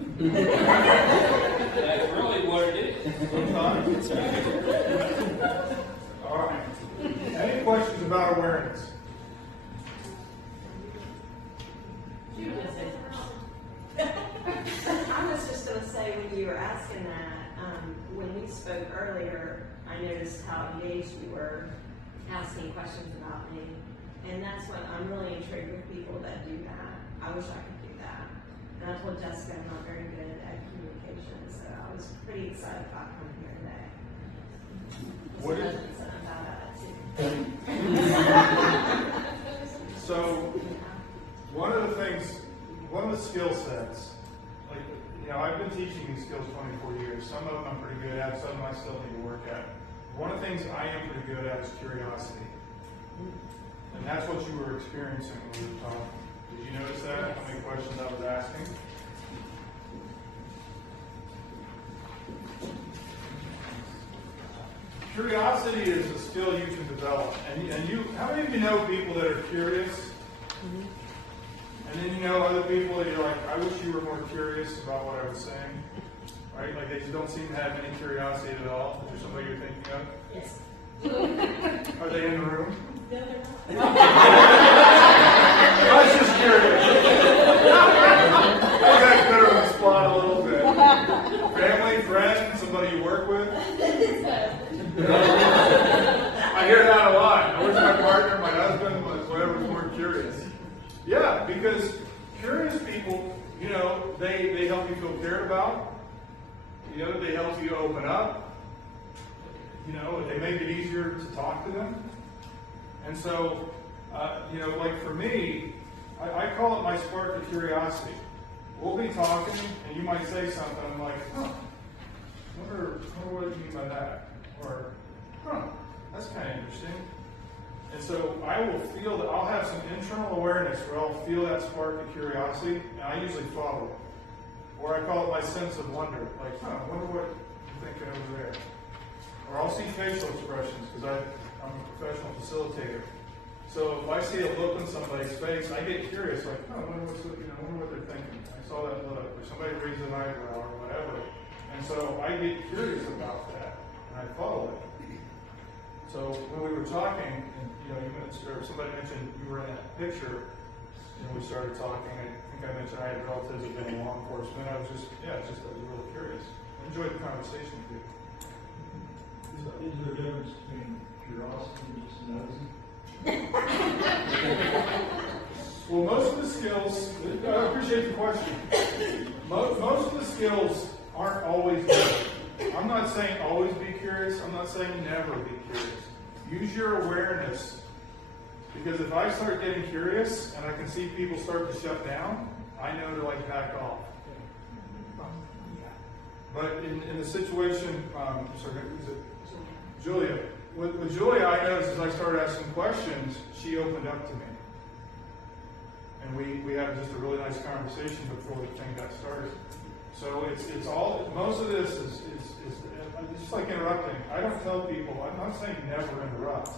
That's really what it is. Sometimes. All right. Any questions about awareness? I was just going to say, when you were asking that, when we spoke earlier, I noticed how engaged you were asking questions about me. And that's what I'm really intrigued with people that do that. I wish I could do that. And I told Jessica I'm not very good at communicating. education, so I was pretty excited about coming here today. What So is- that's about it, too. So, one of the skill sets, like, you know, I've been teaching these skills 24 years. Some of them I'm pretty good at, some of them I still need to work at. One of the things I am pretty good at is curiosity. And that's what you were experiencing when we were talking. Did you notice that? How many questions I was asking? Curiosity is a skill you can develop. And you, how many of you know people that are curious? And then you know other people that you're like, I wish you were more curious about what I was saying. Right? Like they just don't seem to have any curiosity at all. Is there somebody you're thinking of? Yes. Are they in the room? No, they're not. I was just curious. I got put her on the spot a little bit. Family, friend, somebody you work with? I hear that a lot. I wish my partner, my husband, whatever, was more curious. Yeah, because curious people, you know, they help you feel cared about. You know, they help you open up. You know, they make it easier to talk to them. And so, you know, like for me, I call it my spark of curiosity. We'll be talking, and you might say something, I'm like, huh, wonder what you mean by that? Or, huh, that's kind of interesting. And so I will feel that I'll have some internal awareness where I'll feel that spark of curiosity, and I usually follow it. Or I call it my sense of wonder. Like, huh, I wonder what you're thinking over there. Or I'll see facial expressions because I'm a professional facilitator. So if I see a look on somebody's face, I get curious, like, oh, I wonder what they're thinking. I saw that look, or somebody raised an eyebrow or whatever. And so I get curious about that, and I follow it. So when we were talking, and you know, somebody mentioned you were in that picture, and we started talking. I think I mentioned I had relatives who've been in law enforcement. I was just I was really curious. I enjoyed the conversation with you. Is there a difference between curiosity and just nosy? Well, most of the skills, I appreciate the question. Most of the skills aren't always good. I'm not saying always be curious. I'm not saying never be curious. Use your awareness. Because if I start getting curious and I can see people start to shut down, I know to like back off. But in the situation, Julia. With Julia, I noticed as I started asking questions, she opened up to me. And we had just a really nice conversation before the thing got started. So it's all, most of this is just like interrupting. I don't tell people, I'm not saying never interrupt.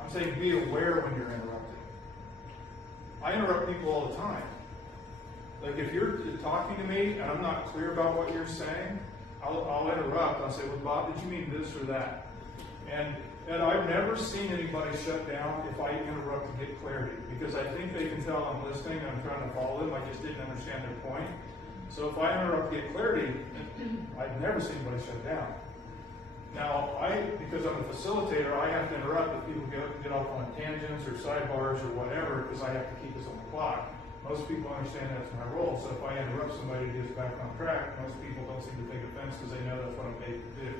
I'm saying be aware when you're interrupting. I interrupt people all the time. Like if you're talking to me and I'm not clear about what you're saying, I'll interrupt. I'll say, well, Bob, did you mean this or that? And I've never seen anybody shut down if I interrupt to get clarity, because I think they can tell I'm listening and I'm trying to follow them. I just didn't understand their point. So if I interrupt to get clarity, I've never seen anybody shut down. Now, because I'm a facilitator, I have to interrupt if people get off on tangents or sidebars or whatever, because I have to keep us on the clock. Most people understand that's my role. So if I interrupt somebody to get us back on track, most people don't seem to take offense because they know that's what I'm paid to do.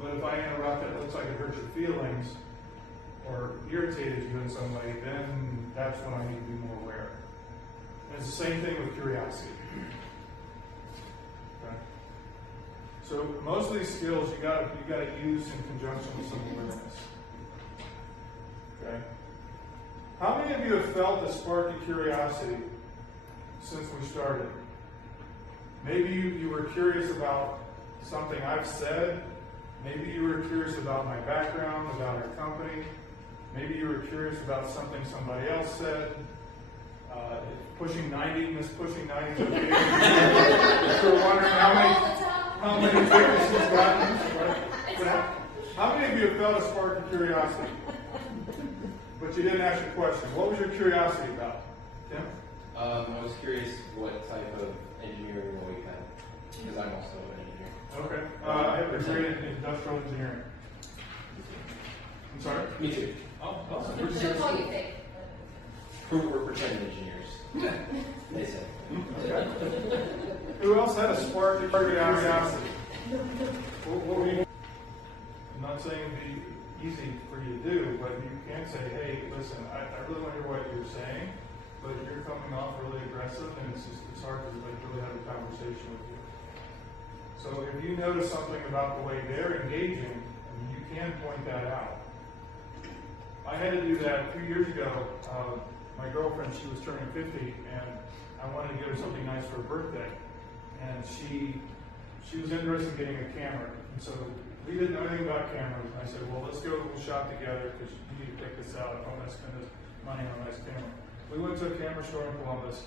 But if I interrupt and it looks like it hurts your feelings or irritated you in some way, then that's when I need to be more aware. And it's the same thing with curiosity. Okay? So most of these skills you gotta use in conjunction with some awareness. Okay? How many of you have felt a spark of curiosity since we started? Maybe you were curious about something I've said. Maybe you were curious about my background, about our company. Maybe you were curious about something somebody else said. Pushing 90, Miss Pushing 90 is okay. You're wondering how many tickets she's gotten. Right? But how many of you have felt a spark of curiosity? But you didn't ask your question. What was your curiosity about? Tim? I was curious what type of engineering role you had, because I'm also an engineer. Okay. I have a degree in industrial engineering. I'm sorry? Me too. Oh, awesome. She'll call you fake. We're pretending engineers. They say. Okay. Who else had a spark of curiosity? What were you? I'm not saying it'd be easy for you to do, but you can say, hey, listen, I really want to hear what you're saying, but you're coming off really aggressive, and it's hard to like really have a conversation with you. So if you notice something about the way they're engaging, I mean, you can point that out. I had to do that a few years ago. My girlfriend, she was turning 50, and I wanted to get her something nice for her birthday. And she was interested in getting a camera. And so we didn't know anything about cameras. And I said, well, let's go, we'll shop together because you need to pick this out. I want to spend this money on a nice camera. We went to a camera store in Columbus.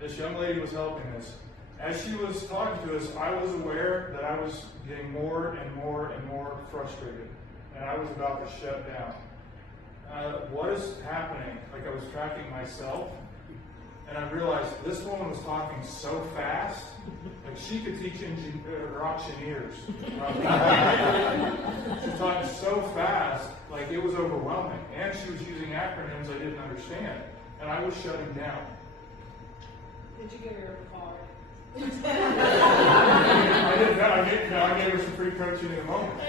This young lady was helping us. As she was talking to us, I was aware that I was getting more and more and more frustrated. And I was about to shut down. What is happening? Like I was tracking myself. And I realized this woman was talking so fast, like she could teach auctioneers. She was talking so fast, like it was overwhelming. And she was using acronyms I didn't understand. And I was shutting down. Did you give her a card? I did that. I gave her some free coaching in a moment.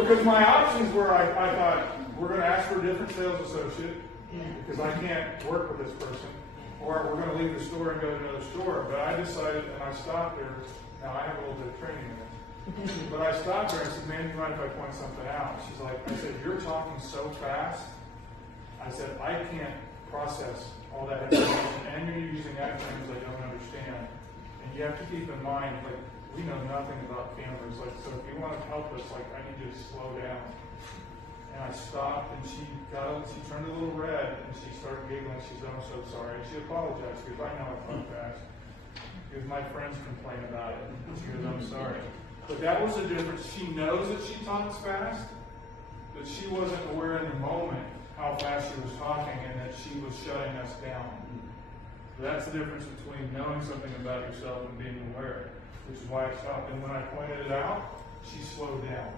Because my options were, I thought, we're going to ask for a different sales associate. Because I can't work with this person, or we're going to leave the store and go to another store. But I decided, and I stopped her. Now I have a little bit of training in it, but I stopped her and said, "Man, do you mind if I point something out?" She's like, "I said you're talking so fast." I said, "I can't process all that information, and you're using acronyms I don't understand." And you have to keep in mind, like we know nothing about cameras. Like, so if you want to help us, like I need you to slow down. And I stopped, and she turned a little red, and she started giggling. She said, "I'm so sorry." And she apologized, because I know I talk fast. Because my friends complain about it. And she goes, "I'm sorry." But that was the difference. She knows that she talks fast, but she wasn't aware in the moment how fast she was talking, and that she was shutting us down. So that's the difference between knowing something about yourself and being aware, which is why I stopped. And when I pointed it out, she slowed down.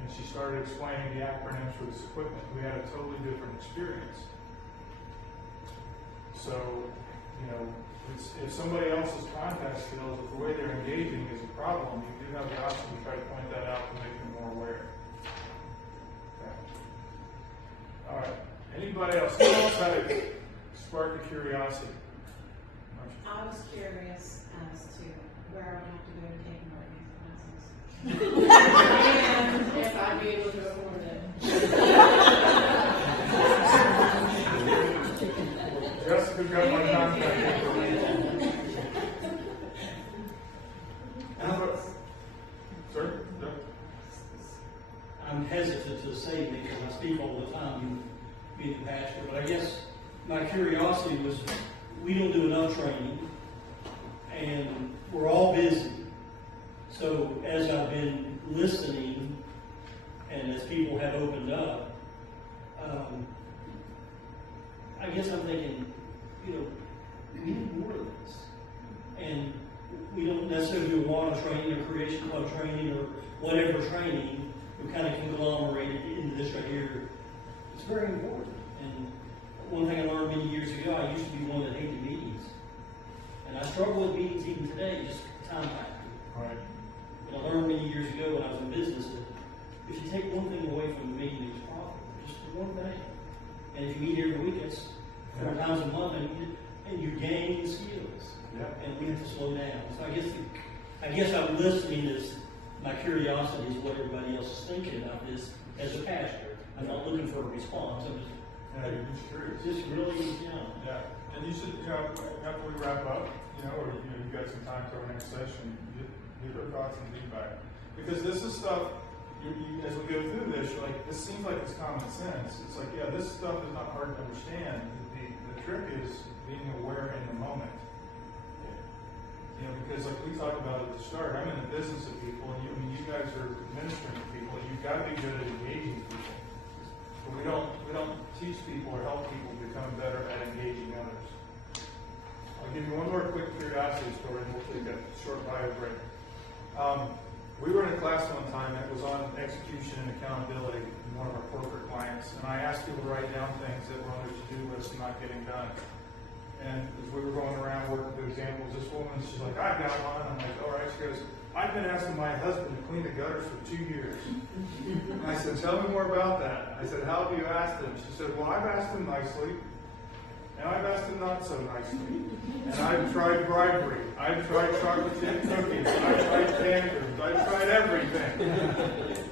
And she started explaining the acronyms for this equipment. We had a totally different experience. So, you know, if somebody else's contact skills, if the way they're engaging is a problem, you do have the option to try to point that out to make them more aware. Okay. All right. Anybody else? Who else had a spark of curiosity? I was curious as to where I would have to go to take marketing classes. And if I'd be able to afford it. Jessica got my contact information. Sir? I'm hesitant to say because I speak all the time, being a pastor, but I guess my curiosity was, we don't do enough training, and we're all busy. So as I've been listening, and as people have opened up, I guess I'm thinking, you know, we need more of this. And we don't necessarily do WANA training or Creation Club training or whatever training. We kind of conglomerate it into this right here. It's very important. And one thing I learned many years ago, I used to be one that hated meetings. And I struggle with meetings even today, just time factor. Right. But I learned many years ago when I was in business that if you take one thing away from the meeting, it's profitable. Just one thing. And if you meet every week, it's 4 times a month, and you gain skills. Yeah. And we have to slow down. So I guess I'm listening as my curiosity is what everybody else is thinking about this as a pastor. I'm not looking for a response. I'm just you're just curious. Just really, Yeah. And you should, after we wrap up, or you've got some time to our next session, get your thoughts and feedback. Because this is stuff, as we go through this, you're like, this seems like it's common sense. It's like, yeah, this stuff is not hard to understand. The trick is being aware in the moment. Because like we talked about at the start, I'm in the business of people, and you guys are ministering to people, and you've got to be good at engaging people. But we don't teach people or help people become better at engaging others. I'll give you one more quick curiosity story, and we'll take a short bio break. We were in a class one time that was on execution and accountability in one of our corporate clients, and I asked people to write down things that were on their to-do list and not getting done. And as we were going around working through examples, this woman, she's like, I've got one. I'm like, all right. She goes, I've been asking my husband to clean the gutters for 2 years. And I said, tell me more about that. I said, how have you asked him? She said, well, I've asked him nicely, and I've asked him not so nicely. And I've tried bribery. I've tried chocolate chip cookies. I've tried tantrums. I've tried everything.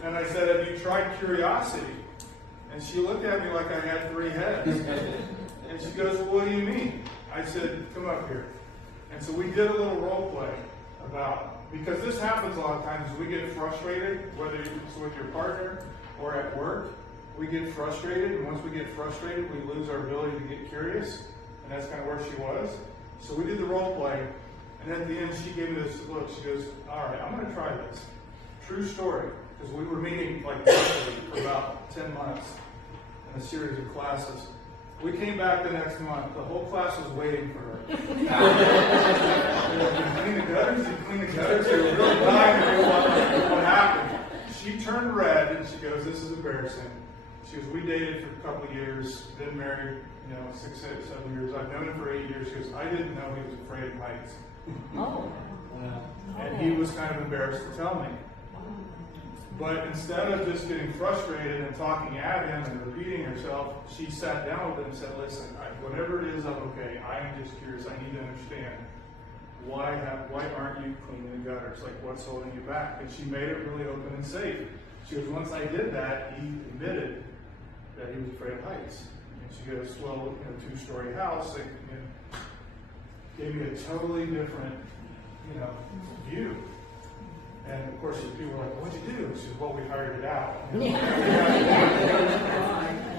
And I said, have you tried curiosity? And she looked at me like I had 3 heads. And she goes, well, what do you mean? I said, come up here. And so we did a little role play about, because this happens a lot of times, we get frustrated, whether it's with your partner or at work. We get frustrated, and once we get frustrated, we lose our ability to get curious. And that's kind of where she was. So we did the role play, and at the end, she gave me this look. She goes, all right, I'm going to try this. True story, because we were meeting like monthly for about 10 months in a series of classes. We came back the next month. The whole class was waiting for her. You clean the gutters? You clean the gutters? They were really dying to know what happened. She turned red, and she goes, this is embarrassing. She goes, we dated for a couple of years, been married, 6, 7 years. I've known him for 8 years. She goes, I didn't know he was afraid of heights. Oh. And he was kind of embarrassed to tell me. But instead of just getting frustrated and talking at him and repeating herself, she sat down with him and said, listen, whatever it is, I'm okay. I am just curious. I need to understand why aren't you cleaning the gutters? Like, what's holding you back? And she made it really open and safe. She goes, once I did that, he admitted that he was afraid of heights. And she goes, well, 2-story house, it gave me a totally different, view. And of course, people were like, what'd you do? She said, well, we hired it out.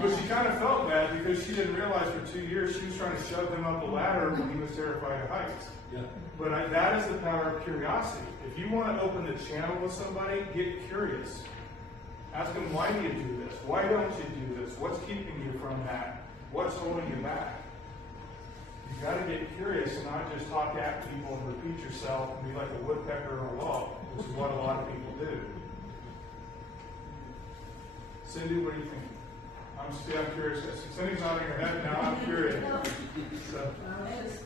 But she kind of felt bad because she didn't realize for 2 years she was trying to shove him up the ladder when he was terrified of heights. Yeah. But that is the power of curiosity. If you want to open the channel with somebody, get curious. Ask them, why do you do this? Why don't you do this? What's keeping you from that? What's holding you back? You got to get curious and not just talk at people and repeat yourself and be like a woodpecker on a log, which is what a lot of people do. Cindy, what do you think? I'm curious. Cindy's nodding her head now. I'm curious. So. I just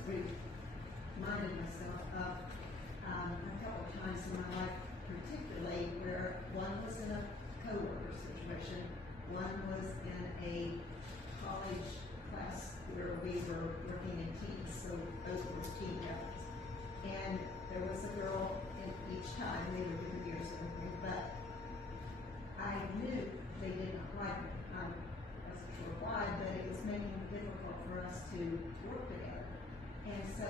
reminded myself of a couple of times in my life, particularly where one was in a co-worker situation, one was in a college class where we were working in teams, so those were team efforts. And there was a girl in each time, they were different years and everything, but I knew they didn't like it. I wasn't sure why, but it was making it difficult for us to work together. And so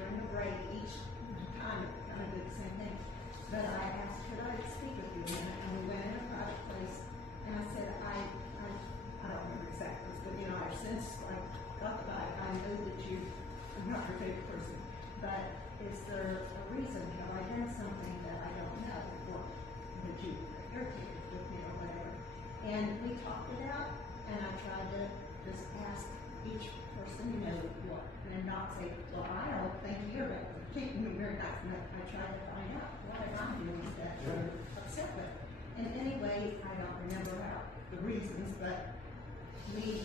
during the break, each time it kind of did the same thing. But I asked, could I speak with you a minute? And we went in a private place, and I said, I don't remember exactly, but I've since got the vibe. I know that I'm not your favorite person, but is there a reason? Have I done something that I don't know, or that you are irritated with me or whatever? And we talked it out, and I tried to just ask each person, what, and not say, well, I don't think you're treating me very nice. And I tried to find out what I'm doing that you're upset with. And anyway, I don't remember the reasons, but we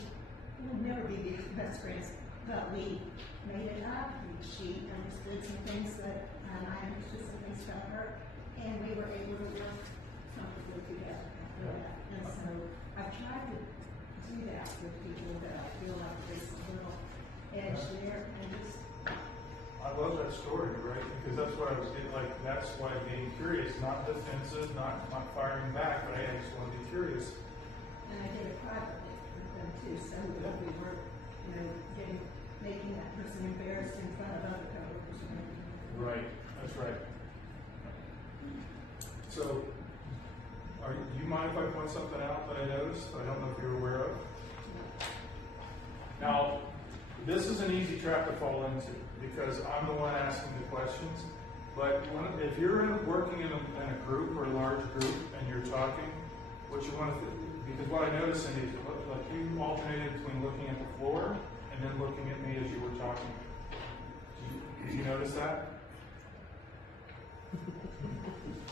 will never be the best friends. But we made it up. She understood some things and I understood some things about her, and we were able to work comfortably together after that. And so I've tried to do that with people that I feel like there's a little edge there, and just. I love that story, right? Because that's what I was getting, that's why I'm getting curious, not defensive, not firing back, but I just want to be curious. And I did it privately with them too, so that we were, making that person embarrassed in front of other coworkers. Right, that's right. So, do you mind if I point something out that I noticed? I don't know if you're aware of. Now, this is an easy trap to fall into because I'm the one asking the questions. But if you're working in a group or a large group and you're talking, what you want to do, because what I noticed, Cindy, is like you alternated between looking at the floor and then looking at me as you were talking. Did you notice that?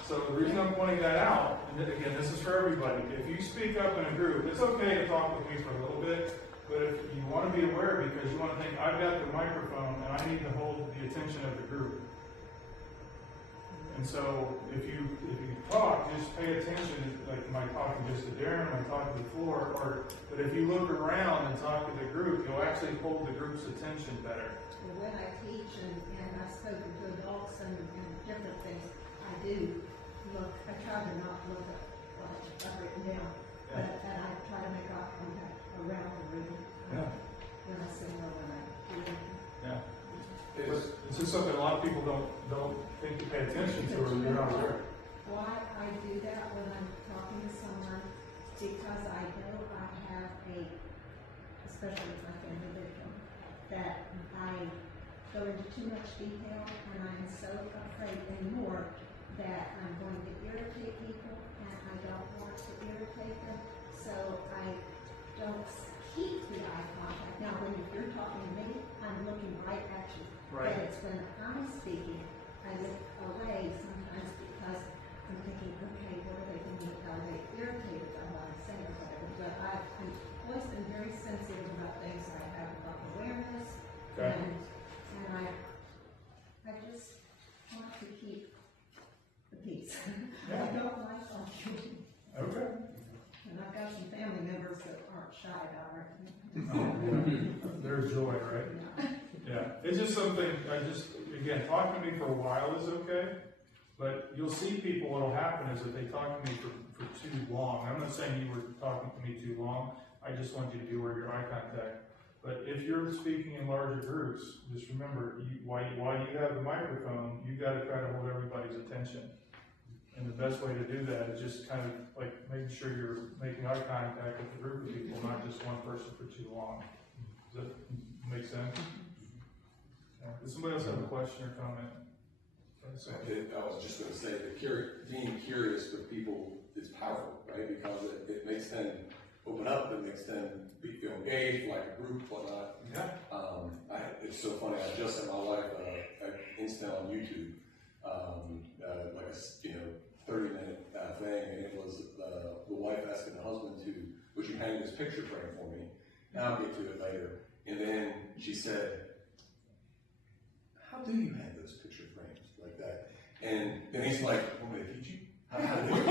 So the reason I'm pointing that out, and again, this is for everybody. If you speak up in a group, it's okay to talk with me for a little bit, But if you want to be aware, because you want to think, I've got the microphone and I need to hold the attention of the group. And so if you talk, just pay attention. Like, am I talking just to Darren? Am I talking to the floor? But if you look around and talk to the group, you'll actually hold the group's attention better. Well, when I teach and I've spoken to adults and different things, I do look, I try to not look at what I've written down, but and I try to make eye contact around the room when I sing or when I do anything. Yeah. It's just something a lot of people don't think to pay attention to, or they're not aware. Why I do that when I'm talking to someone, because I know I have especially with my family victim, that I go into too much detail and I'm so afraid anymore that I'm going to irritate people and I don't want to irritate them, so I don't keep the eye contact. Now, when you're talking to me, I'm looking right at you. Right. But it's when I'm speaking, I look away sometimes because I'm thinking, okay, what are they thinking? Are they irritated by what I'm saying or whatever? But I've always been very sensitive about things. I have about awareness, and I just want to keep the peace. I don't like arguing. Okay. And I've got some family members that aren't shy about it. There's joy, right? Yeah. It's just something, again, talking to me for a while is okay, but you'll see people, what'll happen is that they talk to me for too long. I'm not saying you were talking to me too long. I just want you to do your eye contact. But if you're speaking in larger groups, just remember, while you have the microphone, you got to try to hold everybody's attention. And the best way to do that is just kind of like making sure you're making eye contact with a group of people, not just one person for too long. Does that make sense? Yeah. Does somebody else have a question or comment? I was just going to say that being curious with people is powerful, right? Because it makes them open up, it makes them feel engaged, like a group, whatnot. Yeah. It's so funny. I just sent my wife an instant on YouTube, like a 30-minute thing, and it was the wife asking the husband would you hang this picture frame for me? And I'll get to it later. And then she said, how do you hang those picture frames like that? And then he's like, want me to teach you? How to do it?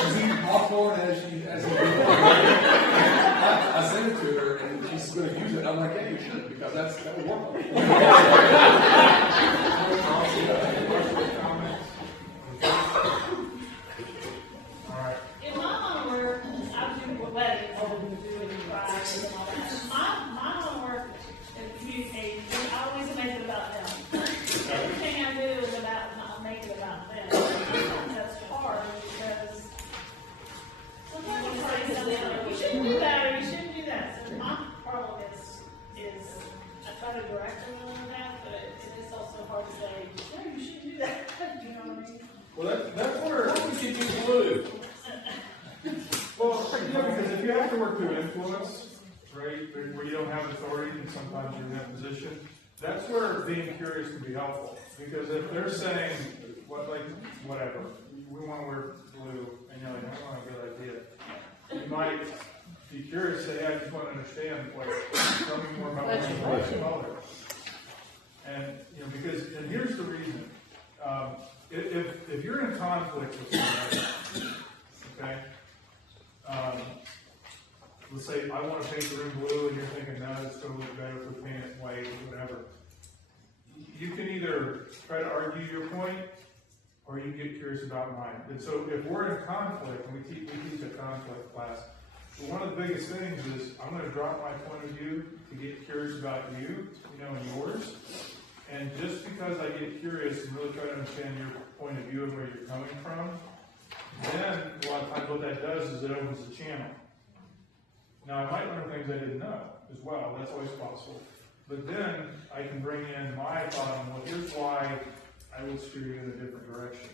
She's eating popcorn as he I sent it to her, and she's going to use it. I'm like, yeah, you should, because that would work on it. In my homework, I do weddings and doing rides and all that. My homework and communicating, I always make it about them. Everything I do is not make it about them. Sometimes that's hard because sometimes you say something like, you shouldn't do that or you shouldn't do that. So my problem is I try to direct them on that, but it is also hard to say, no, you shouldn't do that. You know what I mean? Well, that's where. Why would you do blue? Well, because if you have to work through influence, right, where you don't have authority, and sometimes you're in that position, that's where being curious can be helpful. Because if they're saying, whatever, we want to wear blue, and you're like, I don't want a good idea, you might be curious, say, I just want to understand, tell me more about what you're color. And, and here's the reason. If you're in conflict with somebody, okay, let's say I want to paint the room blue and you're thinking, no, it's going to look better if we paint it white or whatever. You can either try to argue your point or you get curious about mine. And so if we're in conflict, and we teach a conflict class, one of the biggest things is I'm going to drop my point of view to get curious about you, and yours. And just because I get curious and really try to understand your point of view and where you're coming from, then a lot of times what that does is it opens the channel. Now, I might learn things I didn't know as well. That's always possible. But then I can bring in my thought on, well, here's why I would steer you in a different direction.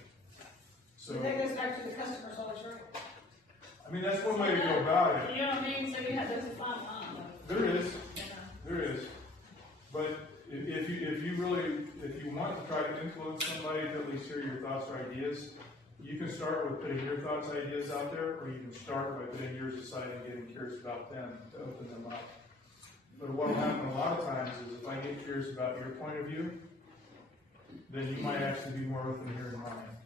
So that goes back to the customer's always right. I mean, that's one way to go about it. You know what I mean? So there's a fine line. There is. But if you want to try to influence somebody to at least hear your thoughts or ideas, you can start with putting your thoughts, ideas out there, or you can start by putting yours aside and getting curious about them to open them up. But what will happen a lot of times is if I get curious about your point of view, then you might actually be more open to hearing mine.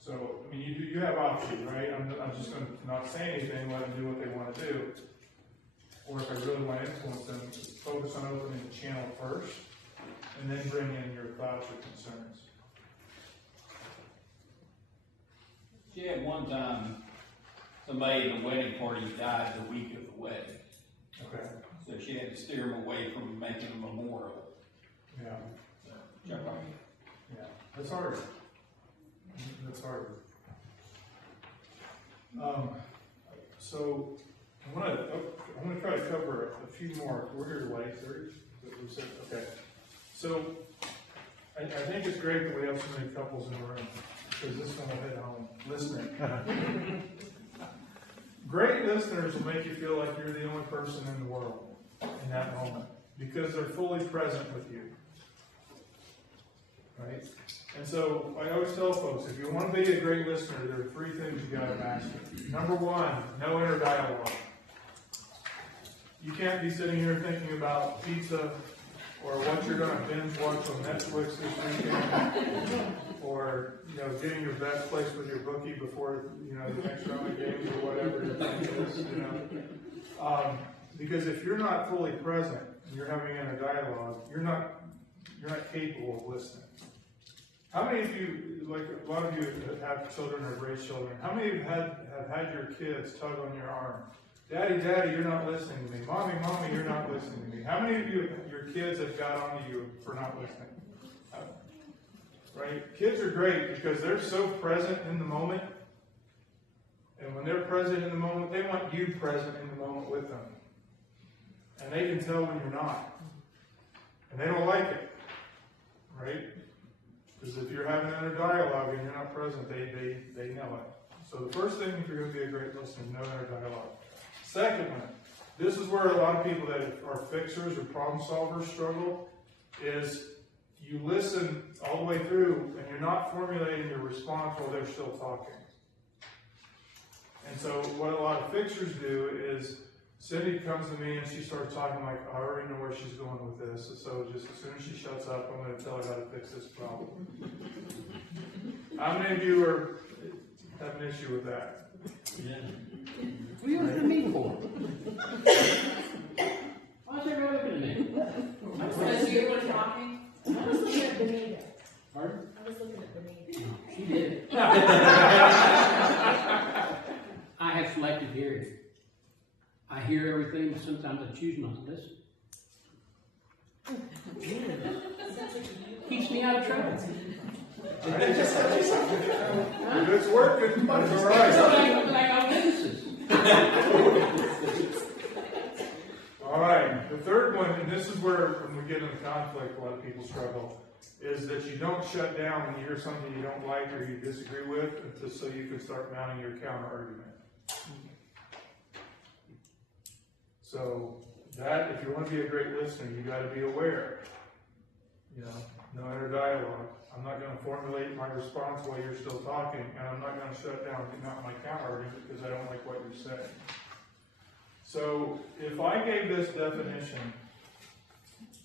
So, I mean, you have options, right? I'm just going to not say anything, let them do what they want to do. Or if I really want to influence them, focus on opening the channel first, and then bring in your thoughts or concerns. She had one time, somebody in the wedding party died the week of the wedding. Okay. So she had to steer them away from making a memorial. Yeah. Check on Yeah. That's hard. That's hard. So I'm gonna try to cover a few more. We're here to like 30. Okay. So I think it's great that we have so many couples in the room because this one will hit home. Listening. Great listeners will make you feel like you're the only person in the world in that moment because they're fully present with you. Right? And so I always tell folks, if you want to be a great listener, there are 3 things you got to master. Number 1, no inner dialogue. You can't be sitting here thinking about pizza or what you're going to binge watch on Netflix this weekend, or getting your best place with your bookie before the next round of games or whatever your thing is. Because if you're not fully present and you're having inner dialogue, you're not capable of listening. How many of you, like a lot of you have children or have raised children, how many of you have had your kids tug on your arm? Daddy, Daddy, you're not listening to me. Mommy, Mommy, you're not listening to me. How many of you, your kids have got onto you for not listening? Right? Kids are great because they're so present in the moment. And when they're present in the moment, they want you present in the moment with them. And they can tell when you're not. And they don't like it. Right? Because if you're having inner dialogue and you're not present, they know it. So the first thing, if you're going to be a great listener, know inner dialogue. Second one, this is where a lot of people that are fixers or problem solvers struggle, is you listen all the way through and you're not formulating your response while they're still talking. And so what a lot of fixers do is Cindy comes to me and she starts talking like, I already know where she's going with this. So just as soon as she shuts up, I'm going to tell her how to fix this problem. How many of you have an issue with that? Yeah. What are you looking at me for? Why is everybody looking at me? Because you were talking. I was looking at Benita. Pardon? I was looking at Benita. She did. I have selective hearing. I hear everything, but sometimes I choose not to listen. Keeps me out of trouble. If it's working, that's all right. Like our businesses. All right, the third one, and this is where when we get into conflict, a lot of people struggle, is that you don't shut down when you hear something you don't like or you disagree with, just so you can start mounting your counter argument. So that, if you want to be a great listener, you got to be aware. No inner dialogue. I'm not going to formulate my response while you're still talking, and I'm not going to shut down my counter argument because I don't like what you're saying. So if I gave this definition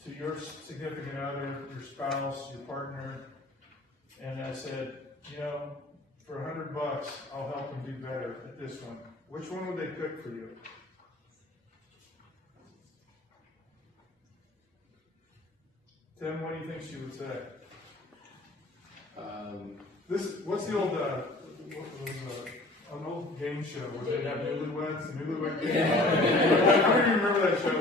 to your significant other, your spouse, your partner, and I said, for $100, I'll help them do better at this one, which one would they pick for you? Tim, what do you think she would say? What's the old, an old game show where they'd have newlyweds, the newlywed game? How many of you remember that show?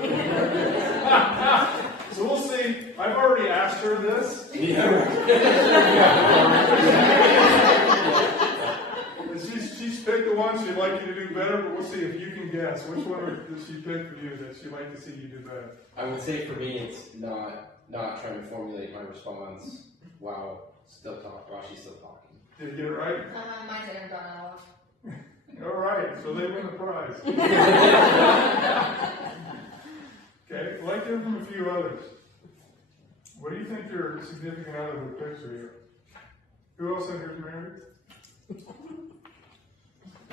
So we'll see. I've already asked her this. She's picked the one she'd like you to do better, but we'll see if you can guess. Which one did she pick for you that she'd like to see you do better? I would say for me, it's not trying to formulate my response while she's still talking. Did you get it right? Mine's inner dialogue. All right, so they win the prize. Okay, I'd like to hear from a few others. What do you think your significant other would pick for you? Who else in here is married?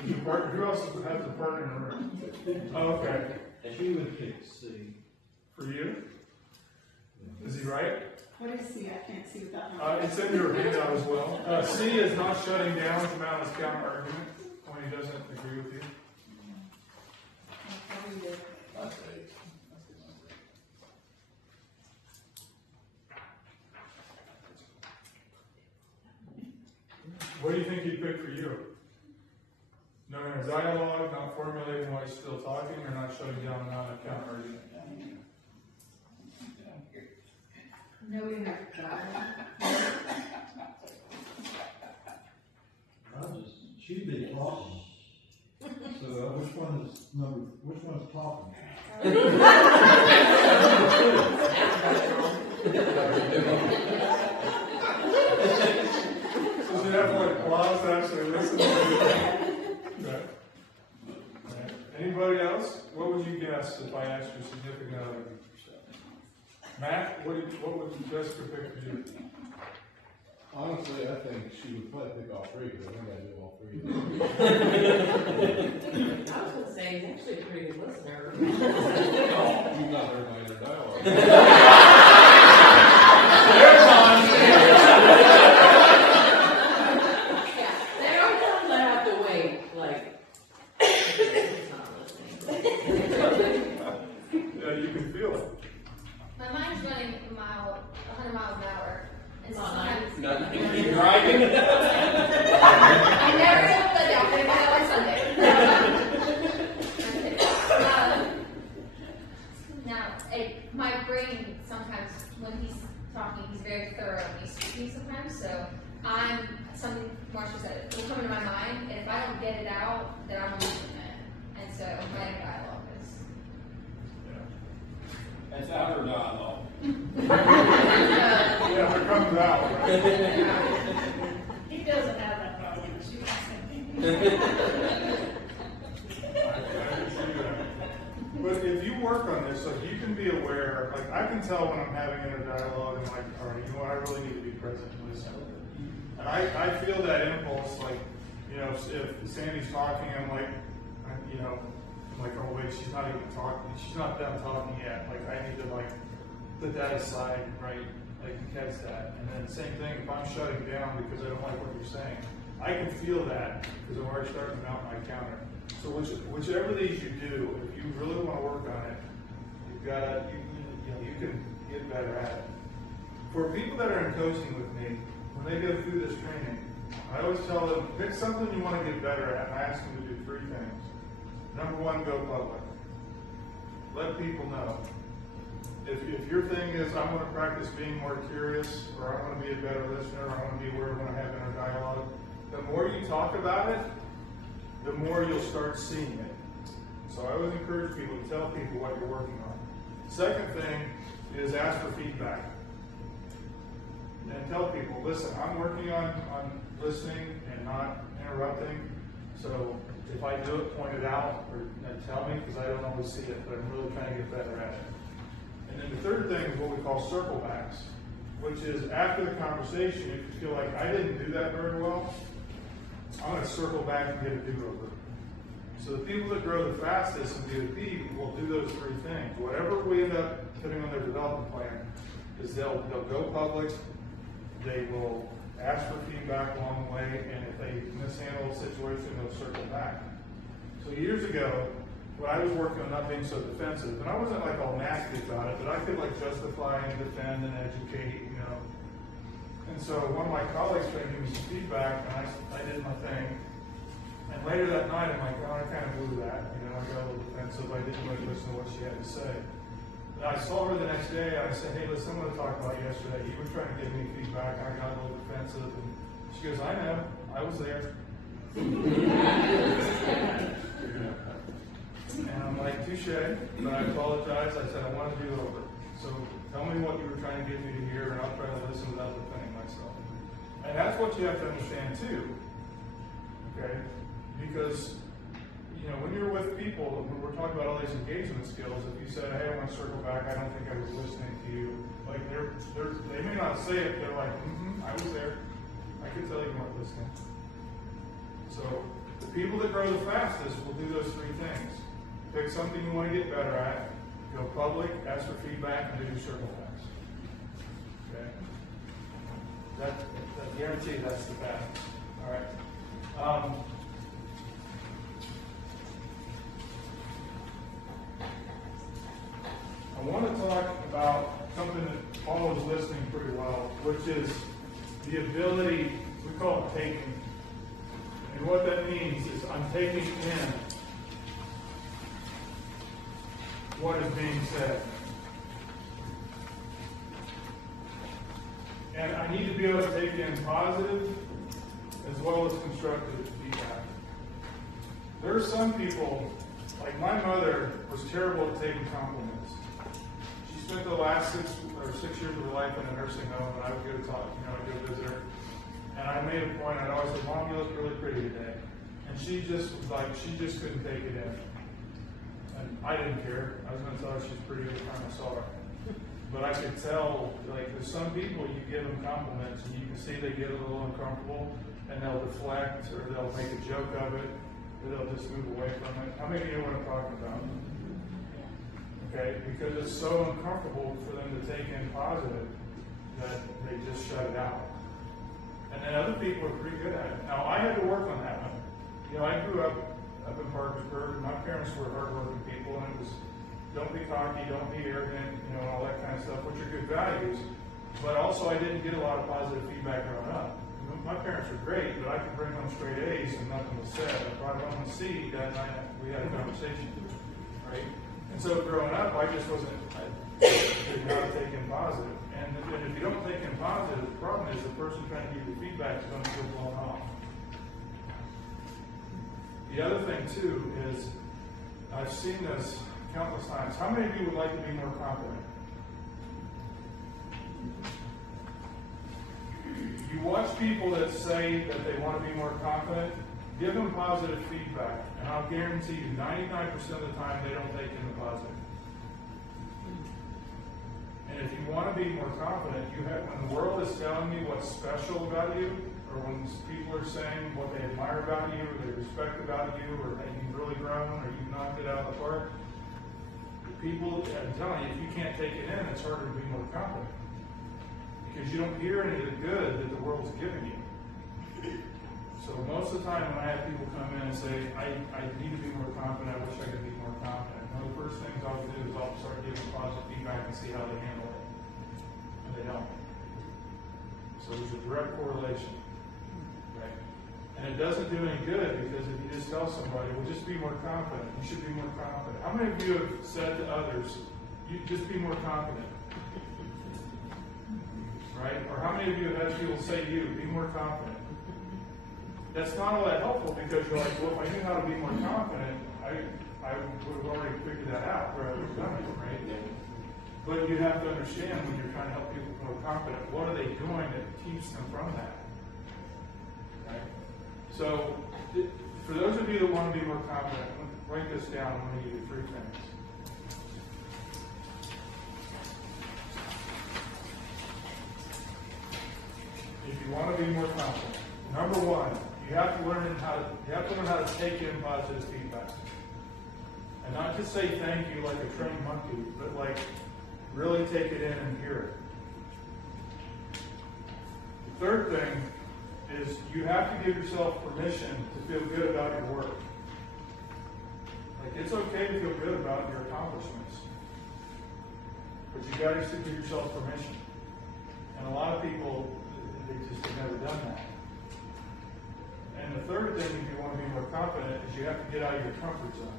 Is your partner, who else has a partner in the room? Oh, okay. She would pick C. For you? Is he right? What is C? I can't see without my. It's in your handout as well. C is not shutting down to mount his counter argument when he doesn't agree with you. That's it. What do you think he'd pick for you? No inner dialogue, not formulating why he's still talking, or not shutting down and not a counter argument? No, we have dialogue. She'd be talking. So which one is talking? So you have to pause to actually listen to it. Okay. Right. Anybody else? What would you guess if I asked your significant other? Matt, what would Jessica pick for you? Honestly, I think she would probably pick all three, because I think I do all three. I was gonna say, he's actually a pretty good listener. You've not heard my inner dialogue. Yeah, there are times I have to wait, like, he's not listening. Yeah, you can feel it. My mind's running 100 miles an hour. And Not sometimes. Not keep driving. I never know what I'm going to go on Sunday. Now, my brain sometimes, when he's talking, he's very thorough when he's speaking sometimes. So something Marsha said, it will come into my mind, and if I don't get it out, then I'm losing it. And so my inner dialogue is. That's outer dialogue. Yeah, if it comes out, right? He doesn't have that problem. She wants But if you work on this, like you can be aware, like I can tell when I'm having inner dialogue and like, all right, you know what, I really need to be present and listen. And I feel that impulse, like, you know, if Sandy's talking, I'm like, oh wait, she's not even talking, she's not done talking yet. Like I need to like put that aside, right? Like catch that. And then same thing, if I'm shutting down because I don't like what you're saying, I can feel that because I'm already starting to mount my counter. So whichever of these you do, if you really want to work on it, you've got to, you can get better at it. For people that are in coaching with me, when they go through this training, I always tell them, pick something you want to get better at, and I ask them to do 3 things. Number 1, go public. Let people know. If your thing is, I want to practice being more curious, or I want to be a better listener, or I want to be aware when I have inner dialogue, the more you talk about it, the more you'll start seeing it. So I always encourage people to tell people what you're working on. Second thing is ask for feedback. And tell people, listen, I'm working on listening and not interrupting. So if I do it, point it out or tell me, because I don't always see it, but I'm really trying to get better at it. And then the third thing is what we call circle backs, which is after the conversation, if you feel like I didn't do that very well, I'm going to circle back and get a do-over. So the people that grow the fastest in B2B will do those 3 things. Whatever we end up putting on their development plan is they'll go public, they will ask for feedback along the way, and if they mishandle a situation, they'll circle back. So years ago, when I was working on not being so defensive, and I wasn't like all nasty about it, but I could like justify and defend and educate, you know. And so one of my colleagues tried to give me some feedback, and I did my thing. And later that night, I'm like, oh, I kind of blew that. You know, I got a little defensive. I didn't really listen to what she had to say. And I saw her the next day. I said, hey, listen, I'm going to talk about yesterday. You were trying to give me feedback. I got a little defensive. And she goes, I know. I was there. And I'm like, touche. But I apologize. I said, I want to do it over. So tell me what you were trying to get me to hear, and I'll try to listen without defending myself. And that's what you have to understand, too. Okay? Because, you know, when you're with people, when we're talking about all these engagement skills, if you said, hey, I want to circle back, I don't think I was listening to you, like, they may not say it, they're like, I was there. I I could tell you weren't listening. So the people that grow the fastest will do those three things. Pick something you want to get better at, go public, ask for feedback, and do your circle backs. Okay? That guarantee that's the fastest. All right. I want to talk about something that Paul was listening pretty well, which is the ability, we call it taking. And what that means is I'm taking in what is being said. And I need to be able to take in positive as well as constructive feedback. There are some people, like my mother was terrible at taking compliments. She spent the last 6 years of her life in a nursing home, and I would go to talk, I'd go visit her. And I made a point, I'd always say, Mom, you look really pretty today. And she just was like, she just couldn't take it in. And I didn't care. I was going to tell her she's pretty every time I saw her. But I could tell, like, there's some people, you give them compliments, and you can see they get a little uncomfortable, and they'll deflect, or they'll make a joke of it, or they'll just move away from it. How many of you know what I'm talking about? Okay, because it's so uncomfortable for them to take in positive that they just shut it out. And then other people are pretty good at it. Now, I had to work on that one. I grew up in Parkersburg, and my parents were hardworking people, and it was, don't be cocky, don't be arrogant, all that kind of stuff, which are good values. But also, I didn't get a lot of positive feedback growing up. My parents were great, but I could bring home straight A's and nothing was said. I brought home a C that night, we had a conversation, right? And so growing up, I just did not take in positive. And if you don't take in positive, the problem is the person trying to give you feedback is going to feel blown off. The other thing, too, is I've seen this countless times. How many of you would like to be more confident? You watch people that say that they want to be more confident, give them positive feedback, and I'll guarantee you 99% of the time they don't take in the positive. And if you want to be more confident, when the world is telling you what's special about you, or when people are saying what they admire about you, or they respect about you, or that you've really grown, or you've knocked it out of the park, people, I'm telling you, if you can't take it in, it's harder to be more confident. Because you don't hear any of the good that the world's giving you. So most of the time when I have people come in and say, I need to be more confident, I wish I could be more confident, one of the first things I'll do is I'll start giving positive feedback and see how they handle it. And they don't. So there's a direct correlation. Right? And it doesn't do any good because if you just tell somebody, well, just be more confident, you should be more confident. How many of you have said to others, you just be more confident? Right? Or how many of you have had people say to you, be more confident? That's not all that helpful because you're like, well, if I knew how to be more confident, I would have already figured that out where I was done it, right? But you have to understand when you're trying to help people be more confident, what are they doing that keeps them from that? Right? So, for those of you that want to be more confident, write this down. I'm going to give you 3 things. If you want to be more confident, number 1, you have to learn how to take in positive feedback. And not just say thank you like a trained monkey, but like really take it in and hear it. The third thing is you have to give yourself permission to feel good about your work. Like it's okay to feel good about your accomplishments, but you got to give yourself permission. And a lot of people, they just have never done that. And the third thing, if you want to be more confident, is you have to get out of your comfort zone,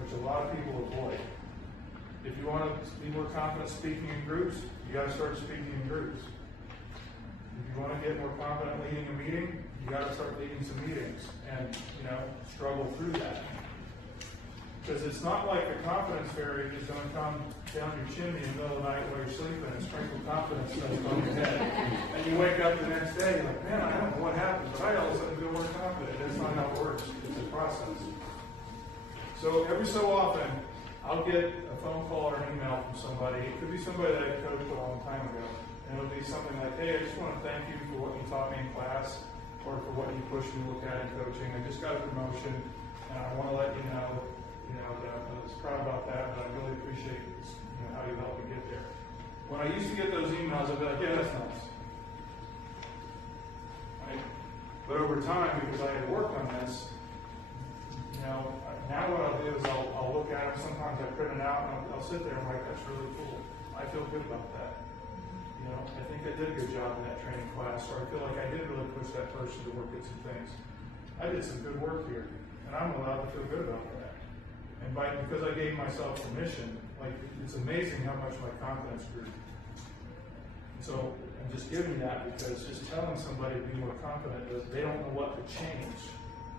which a lot of people avoid. If you want to be more confident speaking in groups, you got to start speaking in groups. If you want to get more confident leading a meeting, you got to start leading some meetings and, struggle through that. Because it's not like the confidence fairy is going to come down your chimney in the middle of the night while you're sleeping and sprinkle confidence stuff on your head. And you wake up the next day, you're like, man, I don't know what happened, but I all of a sudden feel more confident. That's not how it works. It's a process. So every so often, I'll get a phone call or an email from somebody. It could be somebody that I coached a long time ago. And it'll be something like, hey, I just want to thank you for what you taught me in class, or for what you pushed me to look at in coaching. I just got a promotion, and I want to let you know that I was proud about that, but I really appreciate how you helped me get there. When I used to get those emails, I'd be like, yeah, that's nice. Right? But over time, because I had worked on this, now what I'll do is I'll look at them. Sometimes I print it out and I'll sit there and I'm like, that's really cool. I feel good about that. I think I did a good job in that training class, or I feel like I did really push that person to work at some things. I did some good work here, and I'm allowed to feel good about that. And because I gave myself permission, it's amazing how much my confidence grew. So I'm just giving that because just telling somebody to be more confident is they don't know what to change.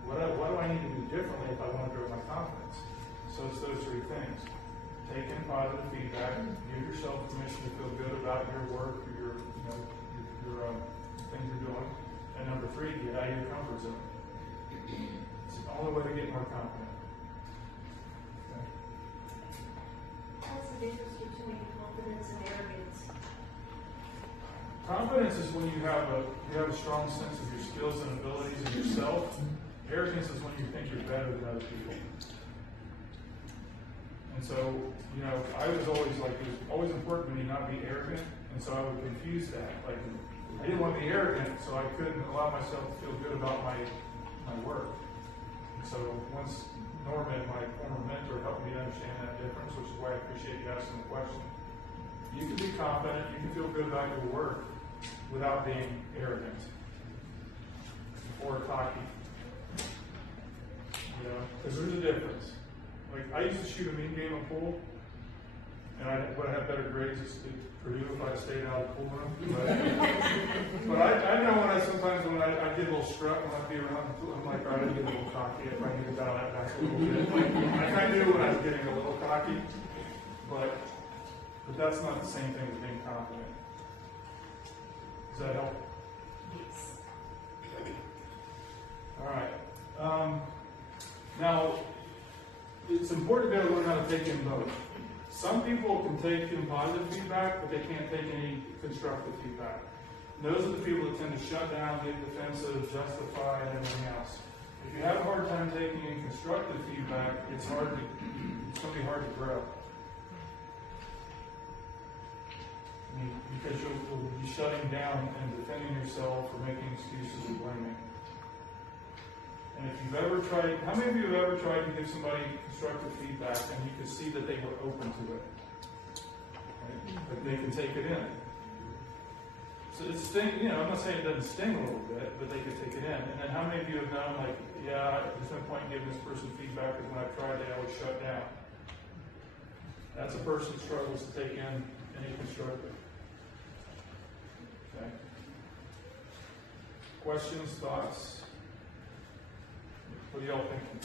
What do I need to do differently if I want to grow my confidence? So it's those three things. Take in positive feedback, give yourself permission to feel good about your work, your things you're doing. And number three, get out of your comfort zone. It's the only way to get more confident. Okay. What's the difference between confidence and arrogance? Confidence is when you have a strong sense of your skills and abilities and yourself. Arrogance is when you think you're better than other people. And so, I was always it was always important to me not be arrogant, and so I would confuse that. I didn't want to be arrogant, so I couldn't allow myself to feel good about my work. And so once Norman, my former mentor, helped me to understand that difference, which is why I appreciate you asking the question. You can be confident, you can feel good about your work without being arrogant or cocky. Because there's a difference. I used to shoot a mean game of pool, and I would have better grades at Purdue if I stayed out of the pool room. But I know sometimes when I get a little strut when I'd be around the pool, I'm like, all right, I get a little cocky if I need to dial that back a little bit. I kind of knew when I was getting a little cocky, but that's not the same thing as being confident. Does that help? Yes. All right. Now, it's important to be able to learn how to take in both. Some people can take in positive feedback, but they can't take any constructive feedback. And those are the people that tend to shut down, get defensive, justify, and everything else. If you have a hard time taking in constructive feedback, it's going to be hard to grow. Because you'll be shutting down and defending yourself or making excuses and blaming. And if you've ever tried, how many of you have ever tried to give somebody constructive feedback and you could see that they were open to it? Right? That they can take it in. So it's I'm not saying it doesn't sting a little bit, but they can take it in. And then how many of you have known, there's no point in giving this person feedback because when I tried, they always shut down. That's a person who struggles to take in any constructive. Okay. Questions, thoughts? What are y'all thinking?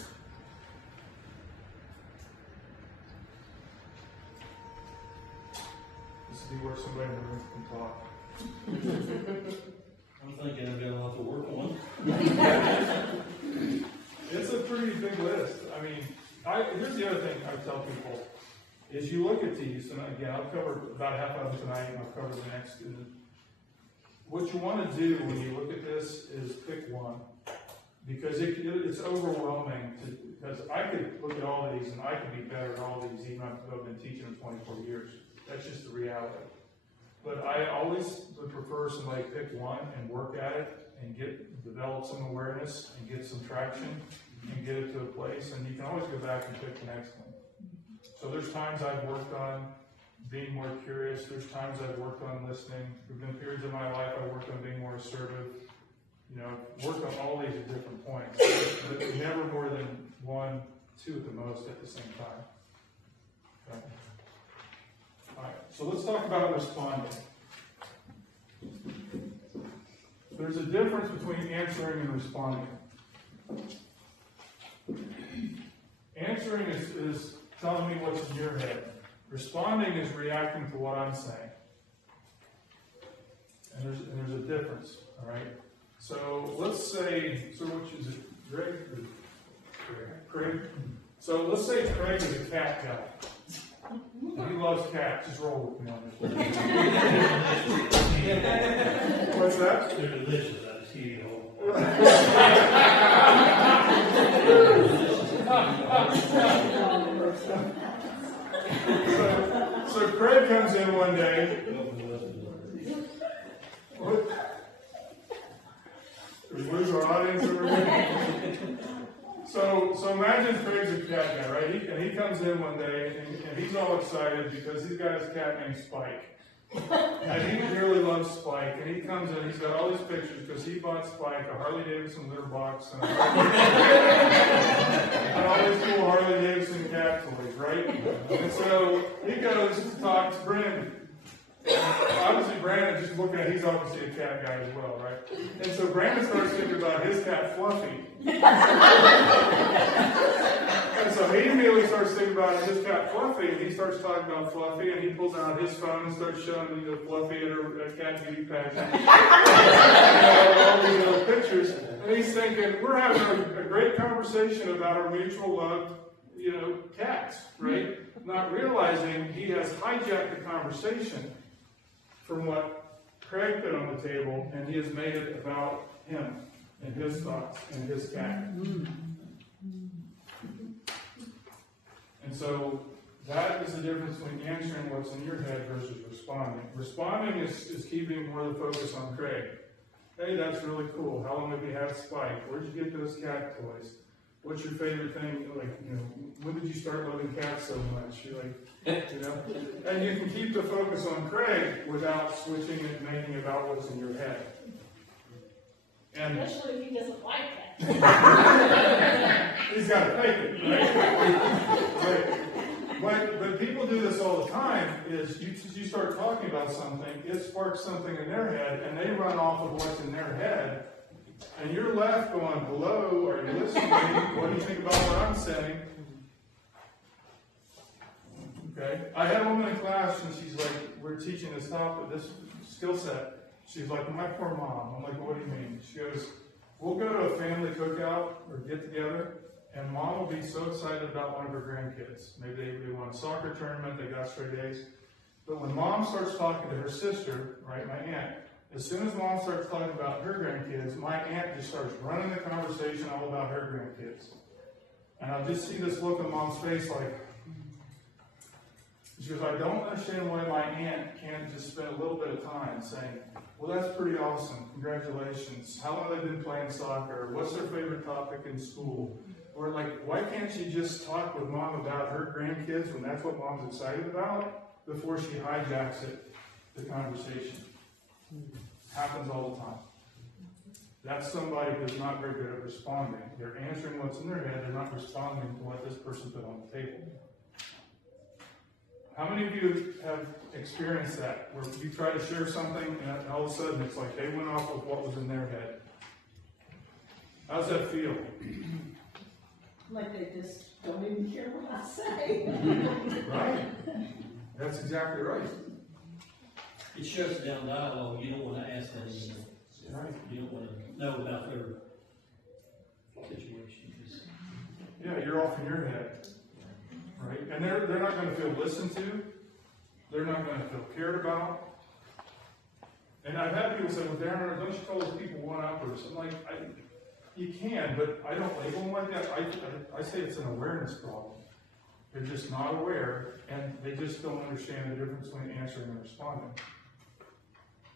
This would be where somebody in the room can talk. I'm thinking I've got a lot to work on. It's a pretty big list. Here's the other thing I would tell people, is you look at these, and again, I'll cover about half of them tonight, and I'll cover the next. What you want to do when you look at this is pick one. Because it's overwhelming, because I could look at all of these and I could be better at all of these even after I've been teaching them 24 years. That's just the reality. But I always would prefer somebody pick one and work at it and develop some awareness and get some traction and get it to a place, and you can always go back and pick the next one. So there's times I've worked on being more curious. There's times I've worked on listening. There's been periods of my life I worked on being more assertive. Work on all these at different points, but never more than 1, 2 at the most at the same time. Okay. All right, so let's talk about responding. There's a difference between answering and responding. Answering is telling me what's in your head. Responding is reacting to what I'm saying. And there's a difference, all right? So let's say, which is it, Greg? Craig? So let's say Craig is a cat guy. He loves cats, just roll with me on this. What's that? They're delicious, I just hear you. So Craig comes in one day. What? Did we lose our audience over here? So imagine Craig's a cat guy, right? And he comes in one day and he's all excited because he's got his cat named Spike. And he really loves Spike. And he comes in, he's got all these pictures because he bought Spike a Harley Davidson litter box and all these cool Harley Davidson cat toys, right? And so he goes to talk to Brandon. Obviously, Brandon, just looking at, he's obviously a cat guy as well, right? And so Brandon starts thinking about his cat Fluffy. And so he immediately starts thinking about his cat Fluffy, and he starts talking about Fluffy, and he pulls out his phone and starts showing me the Fluffy at a cat beauty pageant. All these little pictures. And he's thinking, we're having a great conversation about our mutual love, cats, right? Not realizing he has hijacked the conversation from what Craig put on the table, and he has made it about him and his thoughts and his cat. And so that is the difference between answering what's in your head versus responding. Responding is keeping more of the focus on Craig. Hey, that's really cool. How long have you had Spike? Where'd you get those cat toys? What's your favorite thing? When did you start loving cats so much? You're like, And you can keep the focus on Craig without switching it and making it about what's in your head. And Especially if he doesn't like that. he's got to fake it, right? But people do this all the time, is you start talking about something, it sparks something in their head, and they run off of what's in their head, and you're left going, hello, are you listening? What do you think about what I'm saying? Okay? I had a woman in class, and she's like, we're teaching this topic, this skill set. She's like, my poor mom. I'm like, what do you mean? She goes, we'll go to a family cookout or get together, and mom will be so excited about one of her grandkids. Maybe they won a soccer tournament, they got straight A's. But when mom starts talking to her sister, right, my aunt, as soon as mom starts talking about her grandkids, my aunt just starts running the conversation all about her grandkids. And I just see this look on mom's face like, she goes, I don't understand why my aunt can't just spend a little bit of time saying, well, that's pretty awesome. Congratulations. How long have they been playing soccer? What's their favorite topic in school? Or why can't she just talk with mom about her grandkids when that's what mom's excited about before she hijacks the conversation? Happens all the time. That's somebody who's not very good at responding. They're answering what's in their head. They're not responding to what this person put on the table. How many of you have experienced that, where you try to share something and all of a sudden it's like they went off of what was in their head? How's that feel? Like they just don't even hear what I say. Right. That's exactly right. It shuts down dialogue. You don't want to ask that anymore. Right. You don't want to know about their situation. Yeah, you're off in your head. Right? And they're not going to feel listened to. They're not going to feel cared about. And I've had people say, well, Darren, don't you call those people one-uppers? I'm like, you can, but I don't label them like that. I say it's an awareness problem. They're just not aware, and they just don't understand the difference between answering and responding.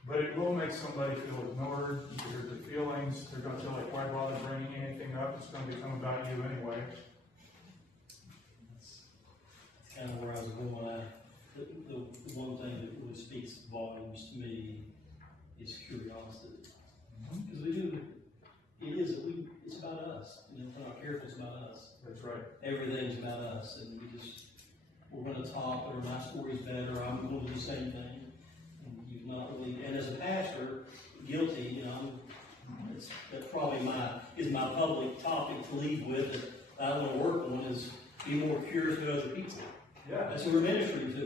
But it will make somebody feel ignored. You can hear their feelings. They're going to feel like, why bother bringing anything up? It's going to become about you anyway. Kind of where I was going. The one thing that really speaks volumes to me is curiosity. Because it's about us. If we're not careful, it's about us. That's right. Everything's about us, and we're going to talk, or my story's better, I'm going to do the same thing. And you've not really, and as a pastor, guilty, that's probably my public topic to lead with that I want to work on is be more curious with other people. Yeah. That's what we're ministering to,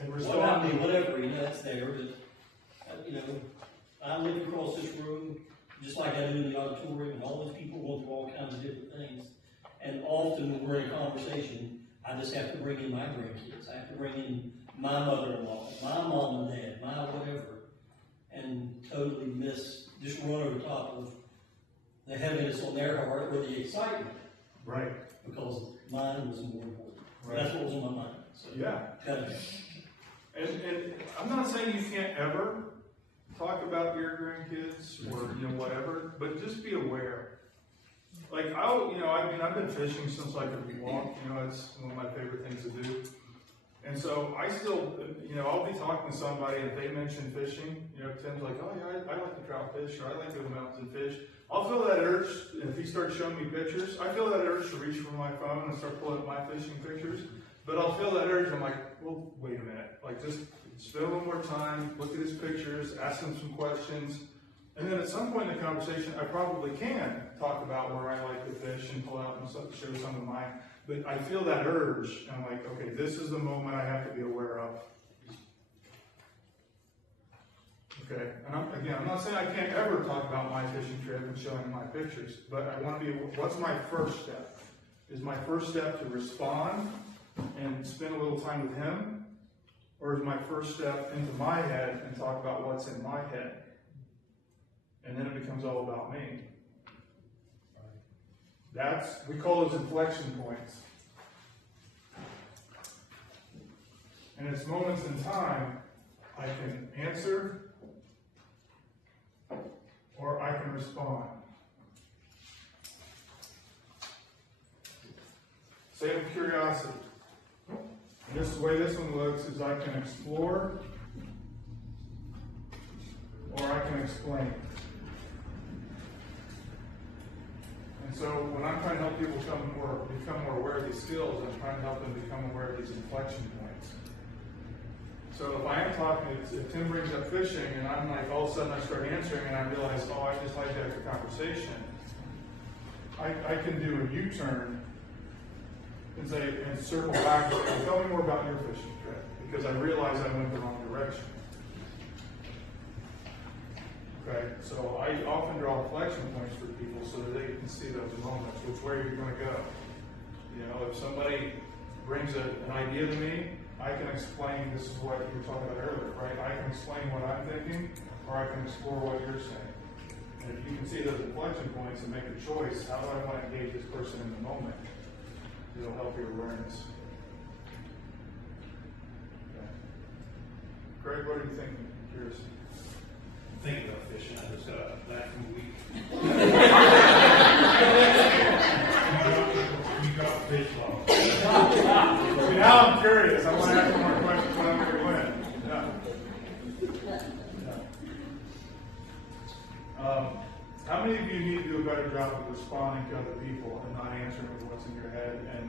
And what about me, whatever, that's there. But, I live across this room, just like I do in the auditorium, and all these people go through all kinds of different things. And often when we're in a conversation, I just have to bring in my grandkids, I have to bring in my mother-in-law, my mom and dad, my whatever, and totally just run over top of the heaviness on their heart or the excitement. Right. Because mine was more important. Right. That's what was on my mind. So, Yeah. And I'm not saying you can't ever talk about your grandkids or, you know, whatever, but just be aware. Like, I've been fishing since I could walk, you know, it's one of my favorite things to do. And so I still, you know, I'll be talking to somebody and if they mention fishing, you know, Tim's like, oh yeah, I like to trout fish, or I like to go to the mountains and fish. I'll feel that urge, if he starts showing me pictures, I feel that urge to reach for my phone and start pulling up my fishing pictures. But I'll feel that urge, I'm like, well, wait a minute. Like, just spend a little more time, look at his pictures, ask him some questions. And then at some point in the conversation, I probably can talk about where I like to fish and pull out and show some of mine. But I feel that urge, and I'm like, okay, this is the moment I have to be aware of. Okay, and I'm not saying I can't ever talk about my fishing trip and showing my pictures, but I want to be, what's my first step? Is my first step to respond and spend a little time with him? Or is my first step into my head and talk about what's in my head? And then it becomes all about me. We call those inflection points. And it's moments in time I can answer or I can respond. State of curiosity. And this way this one looks is I can explore or I can explain. And so when I'm trying to help people become more aware of these skills, I'm trying to help them become aware of these inflection points. So if I am talking, if Tim brings up fishing and I'm like, all of a sudden I start answering and I realize, oh, I just hijacked the conversation, I can do a U-turn and say, and circle back and say, tell me more about your fishing trip, because I realize I went the wrong direction. Okay, so I often draw inflection points for people so that they can see those moments, which way you're going to go. You know, if somebody brings an idea to me, I can explain, this is what you were talking about earlier, right? I can explain what I'm thinking, or I can explore what you're saying. And if you can see those inflection points and make a choice, how do I want to engage this person in the moment? It'll help your awareness. Okay. Greg, what are you thinking? I'm curious. Thinking about fishing, I just got back from a week. You got fish law. See, now I'm curious. I want to ask more questions when I'm going to win. Yeah. How many of you need to do a better job of responding to other people and not answering with what's in your head, and,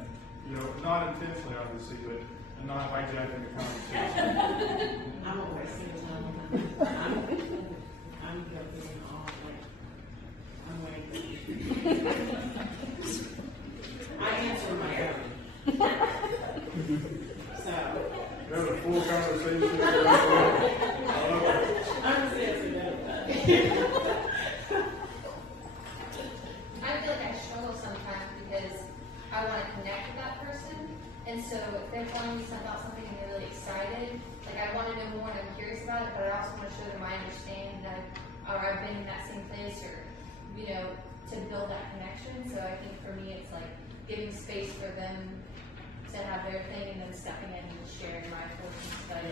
you know, not intentionally, obviously, but and not hijacking the conversation? I'm not wasting time. I'm guilty all I'm waiting. I answer my own. So. You have a full conversation. I'm just answering that. I feel like I struggle sometimes because I want to connect with that person, and so if they're telling me about something and they're really excited, like I want to know more and I'm curious about it, but I also want to show them I understand that I've been in that same place, or, you know, to build that connection. So I think for me it's like giving space for them to have their thing and then stepping in and sharing my portions. But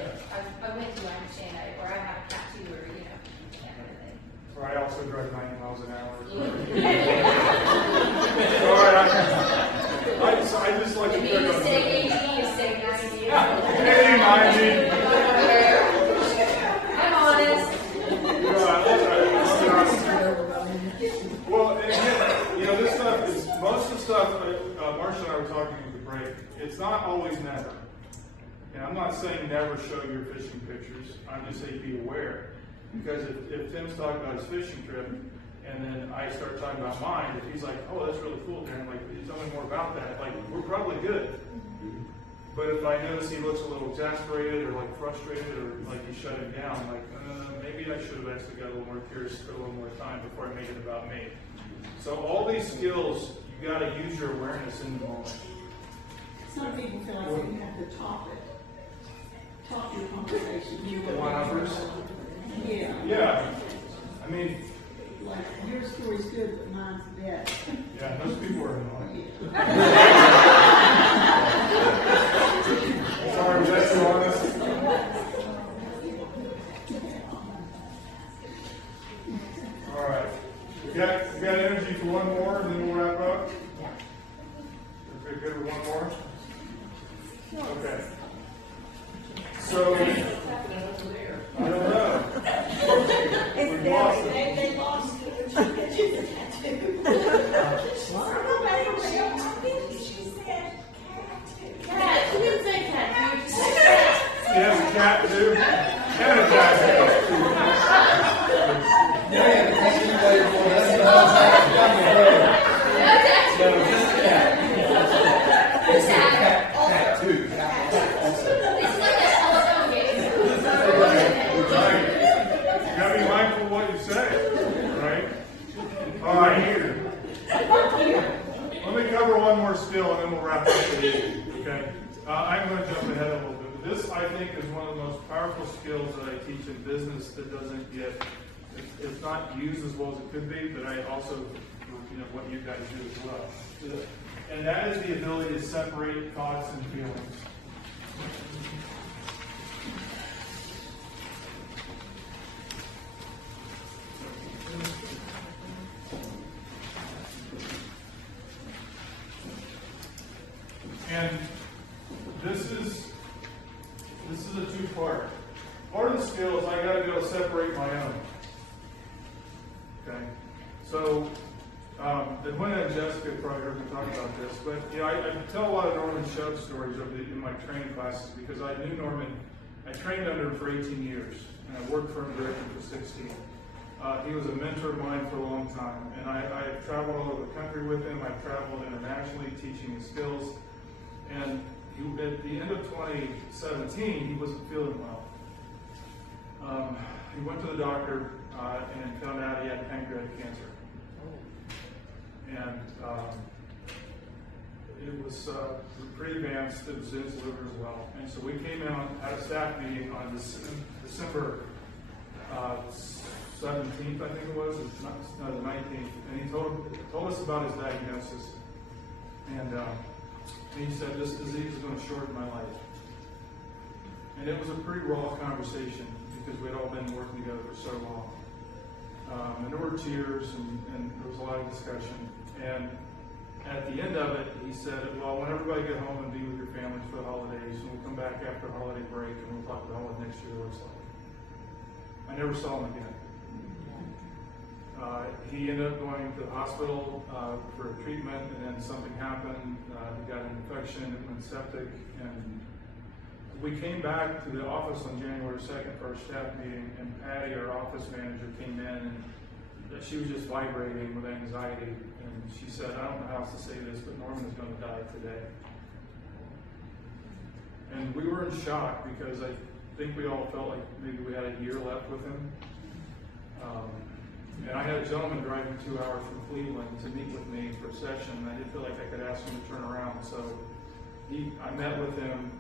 I went through, I understand that, or I have a tattoo, or, you know, that kind of thing. Or I also drive 90 miles an hour. All right, I just like to pick you up. say 80, you say 90. 80, 90. I'm honest. Well, and again, you know, this stuff is, most of the stuff, Marcia and I were talking at the break, it's not always never. And I'm not saying never show your fishing pictures, I'm just saying be aware. Because if Tim's talking about his fishing trip, and then I start talking about mine, if he's like, oh, that's really cool, Darren, like, can you tell me more about that? Like, we're probably good. But if I notice he looks a little exasperated, or like frustrated, or like he's shutting down, like, maybe I should have actually got a little more curious, spent a little more time before I made it about me. So all these skills, you got to use your awareness in the moment. Some people feel like you have to top your conversation. One-uppers? Yeah. Yeah, I mean, Like, your story's good, but mine's bad. yeah, those people are annoying. Sorry, was that too honest? All right, we got energy for one more, and then we'll wrap up. Okay, good with one more? Okay. So, I don't know. We've lost it. They lost it. She said tattoo. I think she said tattoo. Cat, she didn't say tattoo, she said cat. She has a cat too, and a tattoo. You gotta be mindful of what you say, right? All right, here. Let me cover one more skill and then we'll wrap up the issue, okay? I'm going to jump ahead a little bit. This, I think, is one of the most powerful skills that I teach in business that doesn't get, it's not used as well as it could be, but I also, what you guys do as well. And that is the ability to separate thoughts and feelings. And this is a two-part. Part of the skill is I got to be able to separate my own. Okay, so Edwina and Jessica probably heard me talk about this, but I tell a lot of Norman Chubb stories in my training classes because I knew Norman. I trained under him for 18 years, and I worked for him directly for 16. He was a mentor of mine for a long time, and I've traveled all over the country with him. I've traveled internationally teaching his skills. And at the end of 2017, he wasn't feeling well. He went to the doctor and found out he had pancreatic cancer. And it was pretty advanced. It was in his liver as well. And so we came out, had a staff meeting on December 17th, I think it was, no, the 19th. And he told us about his diagnosis. And he said, this disease is going to shorten my life. And it was a pretty raw conversation because we had all been working together for so long. And there were tears and there was a lot of discussion. And at the end of it, he said, well, I want everybody to get home and be with your families for the holidays. And we'll come back after the holiday break and we'll talk about what next year looks like. I never saw him again. He ended up going to the hospital for treatment, and then something happened. He got an infection and went septic. And we came back to the office on January 2nd for our staff meeting, and Patty, our office manager, came in, and she was just vibrating with anxiety. And she said, I don't know how else to say this, but Norman is going to die today. And we were in shock because I think we all felt like maybe we had a year left with him. And I had a gentleman driving 2 hours from Cleveland to meet with me for a session, and I didn't feel like I could ask him to turn around. So I met with him,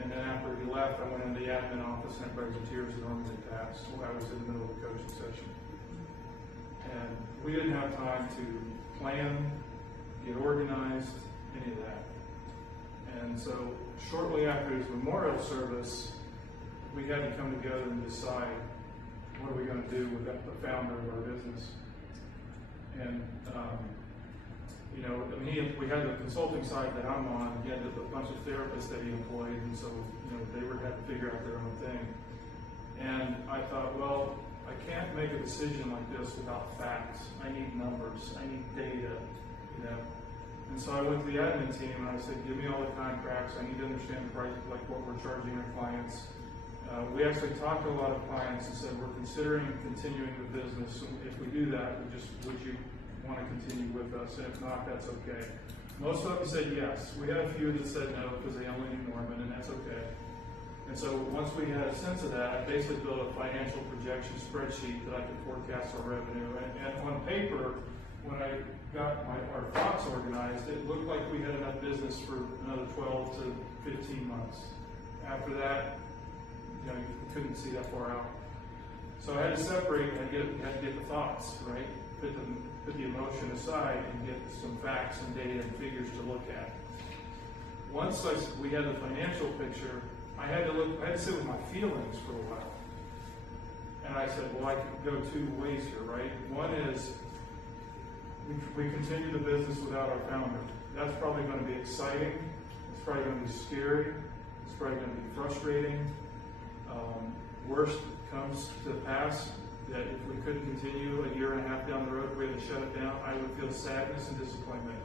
and then after he left, I went into the admin office, and everybody was in tears and Norman had passed. So I was in the middle of the coaching session. And we didn't have time to plan, get organized, any of that. And so shortly after his memorial service, we had to come together and decide what are we going to do with the founder of our business. And, we had the consulting side that I'm on. He had a bunch of therapists that he employed, and so, they had to figure out their own thing. And I thought, well, I can't make a decision like this without facts. I need numbers. I need data, And so I went to the admin team and I said, give me all the contracts. I need to understand the price, like what we're charging our clients. We actually talked to a lot of clients and said, we're considering continuing the business. So if we do that, would you want to continue with us? And if not, that's okay. Most of them said yes. We had a few that said no because they only knew Norman, and that's okay. And so once we had a sense of that, I basically built a financial projection spreadsheet that I could forecast our revenue. And on paper, when I got our thoughts organized, it looked like we had enough business for another 12 to 15 months. After that, you couldn't see that far out. So I had to separate, had to get the thoughts, right? Put the emotion aside and get some facts and data and figures to look at. Once we had the financial picture, I had to sit with my feelings for a while. And I said, well, I could go two ways here, right? One is we continue the business without our founder. That's probably going to be exciting. It's probably going to be scary. It's probably going to be frustrating. Worst comes to pass that if we couldn't continue a year and a half down the road, we had to shut it down, I would feel sadness and disappointment.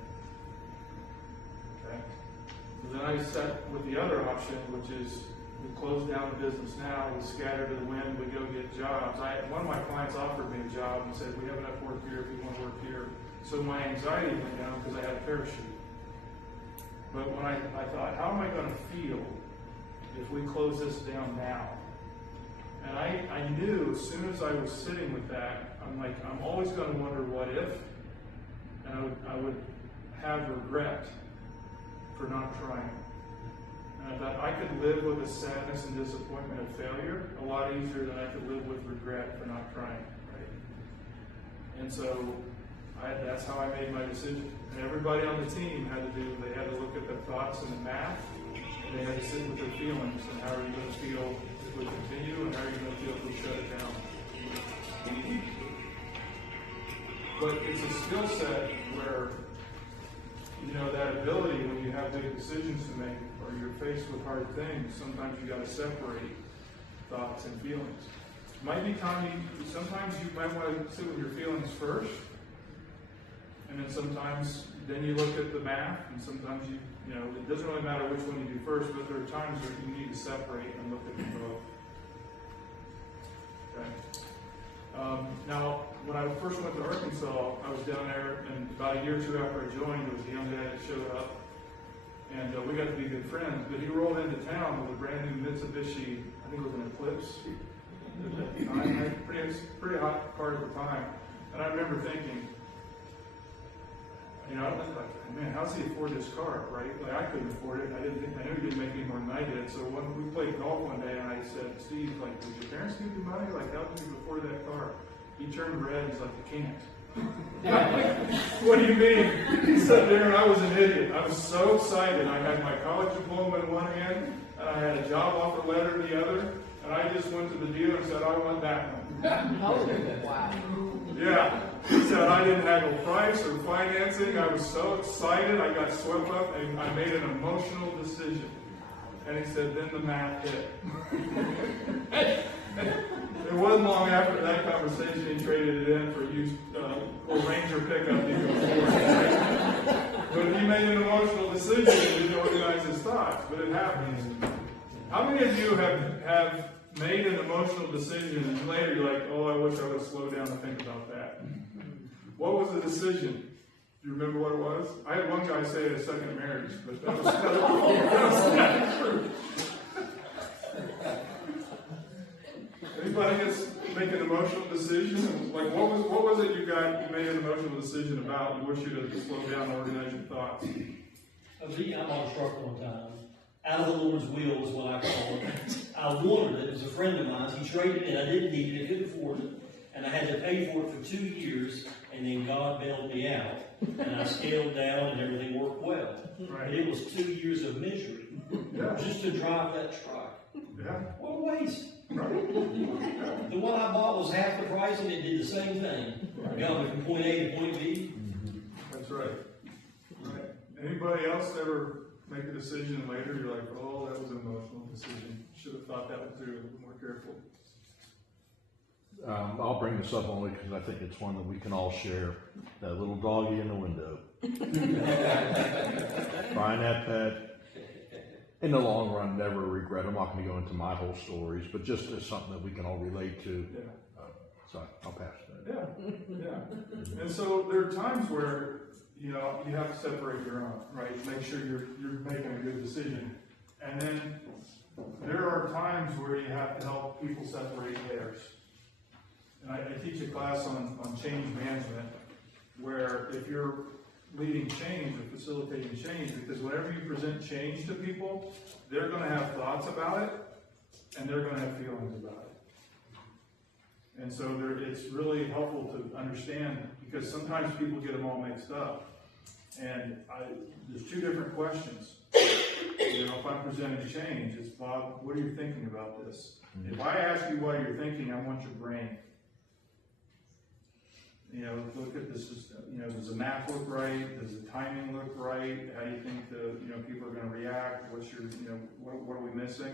Okay? So then I sat with the other option, which is we close down the business now, we scatter to the wind, we go get jobs. One of my clients offered me a job and said, we have enough work here if you want to work here. So my anxiety went down because I had a parachute. But when I thought, how am I going to feel if we close this down now? And I knew as soon as I was sitting with that, I'm always going to wonder what if, and I would have regret for not trying. And I thought I could live with the sadness and disappointment of failure a lot easier than I could live with regret for not trying, right? And so that's how I made my decision. And everybody on the team they had to look at the thoughts and the math, and they had to sit with their feelings, and how are you going to feel if we continue, and how are you going to feel if we shut it down? But it's a skill set where, that ability when you have big decisions to make, or you're faced with hard things, sometimes you got to separate thoughts and feelings. Might be sometimes you might want to sit with your feelings first, and then sometimes you look at the math, and sometimes it doesn't really matter which one you do first, but there are times where you need to separate and look at them both. Okay. Now, when I first went to Arkansas, I was down there, and about a year or two after I joined, there was a young guy that showed up, and we got to be good friends. But he rolled into town with a brand new Mitsubishi, I think it was an Eclipse. Pretty hot car at the time. And I remember thinking, I was like, man, how's he afford this car, right? Like, I couldn't afford it. I knew he didn't make any more than I did. So when we played golf one day, and I said, Steve, like, did your parents give you money? Like, how did you afford that car? He turned red. He's like, I can't. What do you mean? He sat there, and I was an idiot. I was so excited. I had my college diploma in one hand, and I had a job offer letter in the other, and I just went to the dealer and said, I want that one. Wow. Yeah. He said I didn't have no price or financing. I was so excited. I got swept up, and I made an emotional decision. And he said, then the math hit. It wasn't long after that conversation he traded it in for a used Ranger pickup he could afford. But he made an emotional decision and didn't organize his thoughts. But it happens. How many of you have made an emotional decision and later you're like, oh, I wish I would have slowed down and think about that? What was the decision? Do you remember what it was? I had one guy say it a second marriage, but that was not true. Anybody make an emotional decision? Like, what was it you made an emotional decision about? You wish you'd have slowed down and organized your thoughts. I was eating out on a truck one time. Out of the Lord's will is what I call it. I wanted it. It was a friend of mine. He traded it. I didn't need it. I couldn't afford it. And I had to pay for it for 2 years. And then God bailed me out. And I scaled down and everything worked well. Right. But it was 2 years of misery. Yeah. Just to drive that truck. Yeah. What a waste. Right. The one I bought was half the price and it did the same thing. Got me from point A to point B. That's right. Right. Anybody else ever make a decision later, you're like, oh, that was an emotional decision. Should have thought that one through a little more careful. I'll bring this up only because I think it's one that we can all share. That little doggy in the window. Buying that pet, in the long run, never regret. I'm not going to go into my whole stories, but just as something that we can all relate to. Yeah. So I'll pass that. Yeah. And so there are times where, you have to separate your own, right? Make sure you're making a good decision. And then there are times where you have to help people separate theirs. And I teach a class on change management. where if you're leading change or facilitating change, because whenever you present change to people, they're gonna have thoughts about it, and they're gonna have feelings about it. And so it's really helpful to understand, because sometimes people get them all mixed up. And there's two different questions. You know, if I'm presenting change, it's, Bob, what are you thinking about this? If I ask you what you're thinking, I want your brain. You know, look at this, you know, does the math look right? Does the timing look right? How do you think people are going to react? What's your, what are we missing?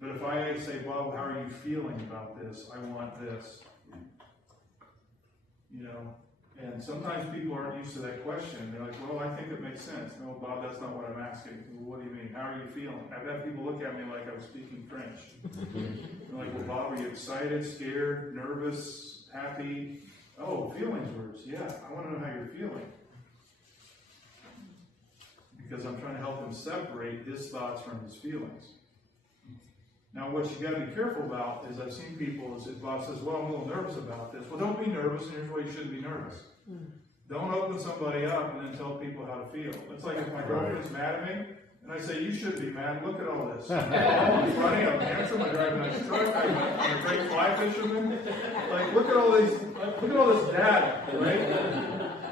But if I say, Bob, how are you feeling about this? I want this. You know, and sometimes people aren't used to that question. They're like, well, I think it makes sense. No, Bob, that's not what I'm asking. Well, what do you mean? How are you feeling? I've had people look at me like I was speaking French. They're like, well, Bob, are you excited, scared, nervous, happy? Oh, feelings words. Yeah, I want to know how you're feeling. Because I'm trying to help him separate his thoughts from his feelings. Now, what you got to be careful about is I've seen people, if Bob says, well, I'm a little nervous about this. Well, don't be nervous, and here's why you shouldn't be nervous. Don't open somebody up and then tell people how to feel. It's like if my girlfriend's mad at me, and I say, you should be mad, look at all this. I'm funny, I'm handsome, I drive a nice truck, I'm a great fly fisherman. Like, look at all this data, right?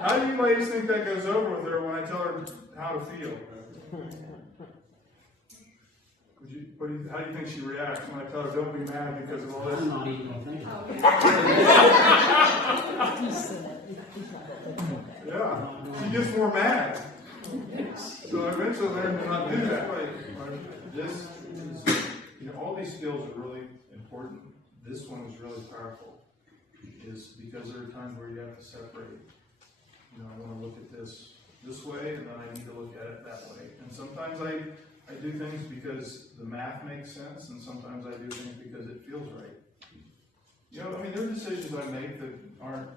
How do you ladies think that goes over with her when I tell her how to feel? How do you think she reacts when I tell her don't be mad because of all this? I'm not even thinking. Yeah, she gets more mad. So eventually learn to not do that. This is, all these skills are really important. This one is really powerful, is because there are times where you have to separate. I want to look at this way, and then I need to look at it that way. And sometimes I do things because the math makes sense, and sometimes I do things because it feels right. There are decisions I make that are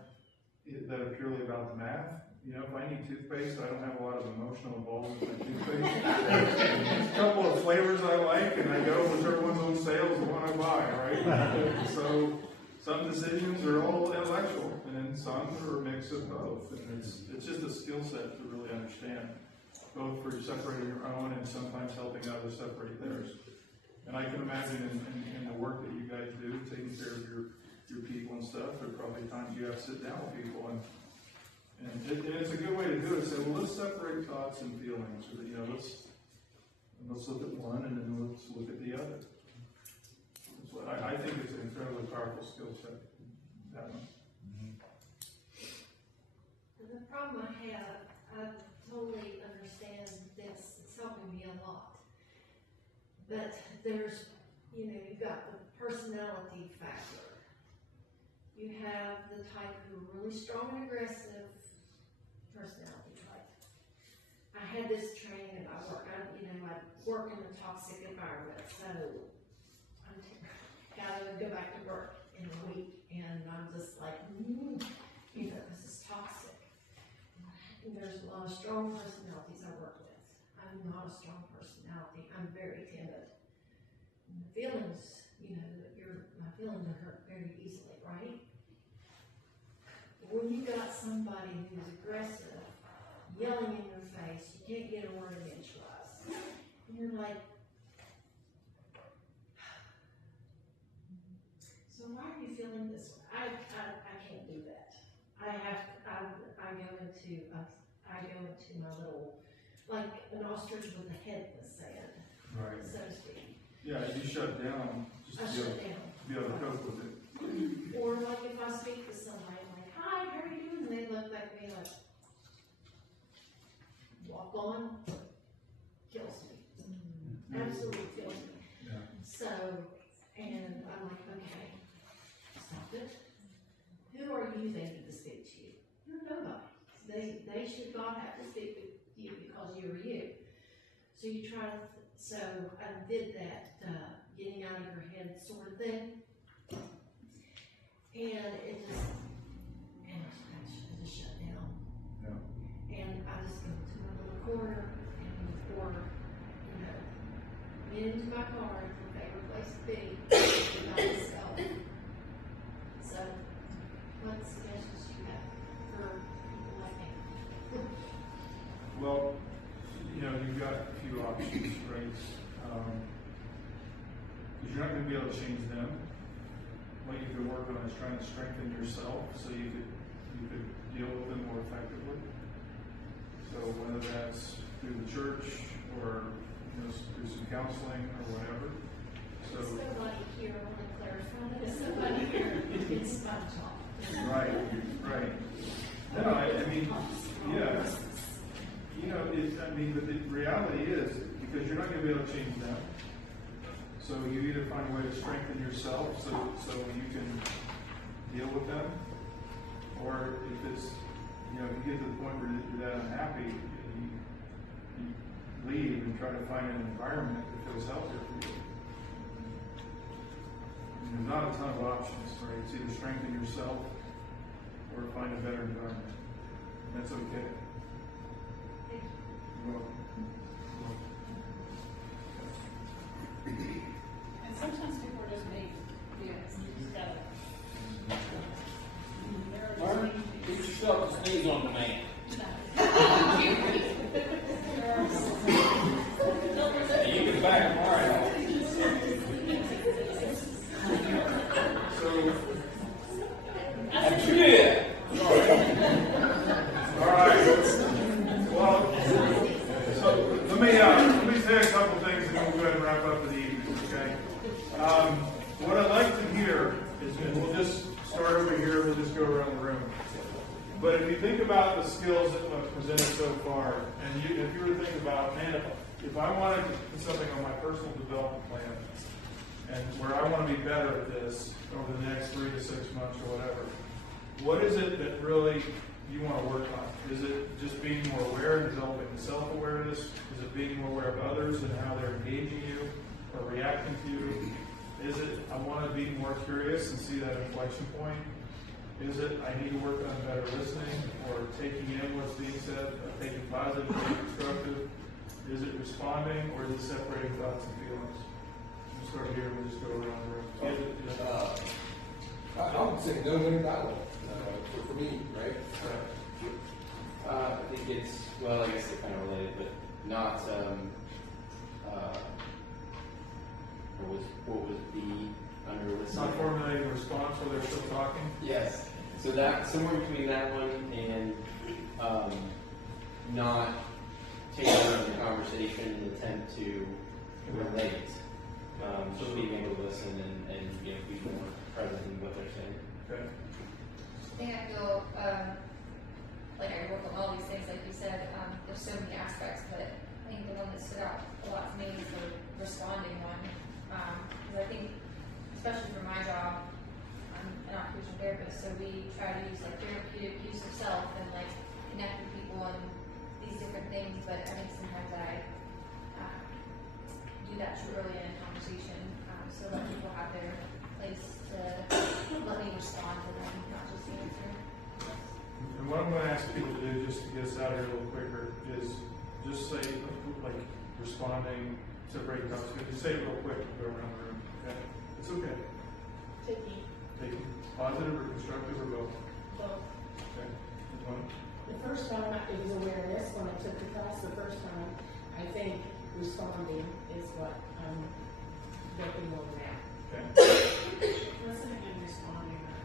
purely about the math. If I need toothpaste, I don't have a lot of emotional involvement with my toothpaste. There's a couple of flavors I like, and I go whichever one's on sale is the one I buy, right? So some decisions are all intellectual, and then some are a mix of both. And it's just a skill set to really understand, both for separating your own and sometimes helping others separate theirs. And I can imagine in the work that you guys do, taking care of your people and stuff, there are probably times you have to sit down with people and it's a good way to do it. Say, well, let's separate thoughts and feelings. Or let's look at one and then let's look at the other. That's what I think it's an incredibly powerful skill set. That one. The problem I have, I totally understand this. It's helping me a lot. But there's, you've got the personality factor. You have the type who are really strong and aggressive personality type. I had this training and I work in a toxic environment, so I'm gotta go back to work in a week, and I'm just like, this is toxic. And there's a lot of strong personalities I work with. I'm not a strong personality. I'm very timid. And the feelings, my feelings are hurt very easily, right? When you got somebody who's aggressive, yelling in your face, you can't get a word in edgewise. And you're like, so why are you feeling this way? I can't do that. I go into my little, like an ostrich with a head in the sand, right, so to speak. Yeah, you shut down just to be able to cope with it. Or like if I speak to somebody, I'm like, hi, how are you doing? And they look back at me like, walk on, kills me. Absolutely kills me. Yeah. So, and I'm like, okay, stop it. Who are you thinking to speak to you? You're nobody. They should not have to speak to you because you're you. So you try to, so I did that, getting out of your head sort of thing. And it just shut down. Yeah. And I just go to my little corner and get into my car, it's my favorite place to be, by myself. So, what suggestions do you have for people got a few options, right? Because you're not gonna be able to change them. What you could work on is trying to strengthen yourself so you could deal with them more effectively. So whether that's through the church or, through some counseling or whatever. So. Somebody here, I want to clarify that, somebody here is SpongeBob. Right. No, I mean, yeah. But the reality is, because you're not gonna be able to change them. So you either find a way to strengthen yourself so you can deal with them, or if it's, if you get to the point where you're that unhappy, you leave and try to find an environment that feels healthier for you. There's not a ton of options, right? It's either strengthen yourself or find a better environment. And that's okay. You're welcome. And sometimes people are just made, yes, you just gotta. Learn, get yourself to sneeze on the man. You can back him right off. That's good. All right. Well, so let me say a couple things and then we'll go ahead and wrap up for the evening, okay? What I'd like to hear is, and we'll just start over here, we'll just go around the room. But if you think about the skills that I've presented so far, and if you were to think about, man, if I wanted to put something on my personal development plan, and where I want to be better at this over the next 3 to 6 months or whatever, what is it that really you want to work on? Is it just being more aware and developing self-awareness? Is it being more aware of others and how they're engaging you or reacting to you? Is it I want to be more curious and see that inflection point? Is it I need to work on better listening or taking in what's being said, taking positive or constructive? Is it responding or is it separating thoughts and feelings? We'll start here and we'll just go around the room. I would say no winning battle for me, right? I think it's, well, I guess they're kind of related, but not, what was B under listening? Not formulating a response while they're still talking? Yes. So that, somewhere between that one and not taking on the conversation and attempt to relate. Just being able to listen and be more present in what they're saying. Okay. I think I feel like I work on all these things, like you said. There's so many aspects, but I think the one that stood out a lot to me is the responding one. Because I think, especially for my job, I'm an occupational therapist, so we try to use like therapeutic use of self and like connect with people and these different things. But I think sometimes I do that too early in a conversation, so let people have their place to let me respond to them, not just answer. And what I'm going to ask people to do, just to get us out of here a little quicker, is just say, like, responding, separating thoughts. Just say it real quick and go around the room. Okay? It's okay. Taking positive or constructive or both? Both. Okay. One. The first time, it was awareness. When I took the class the first time, I think responding is what I'm working on now. Okay. Listening and responding are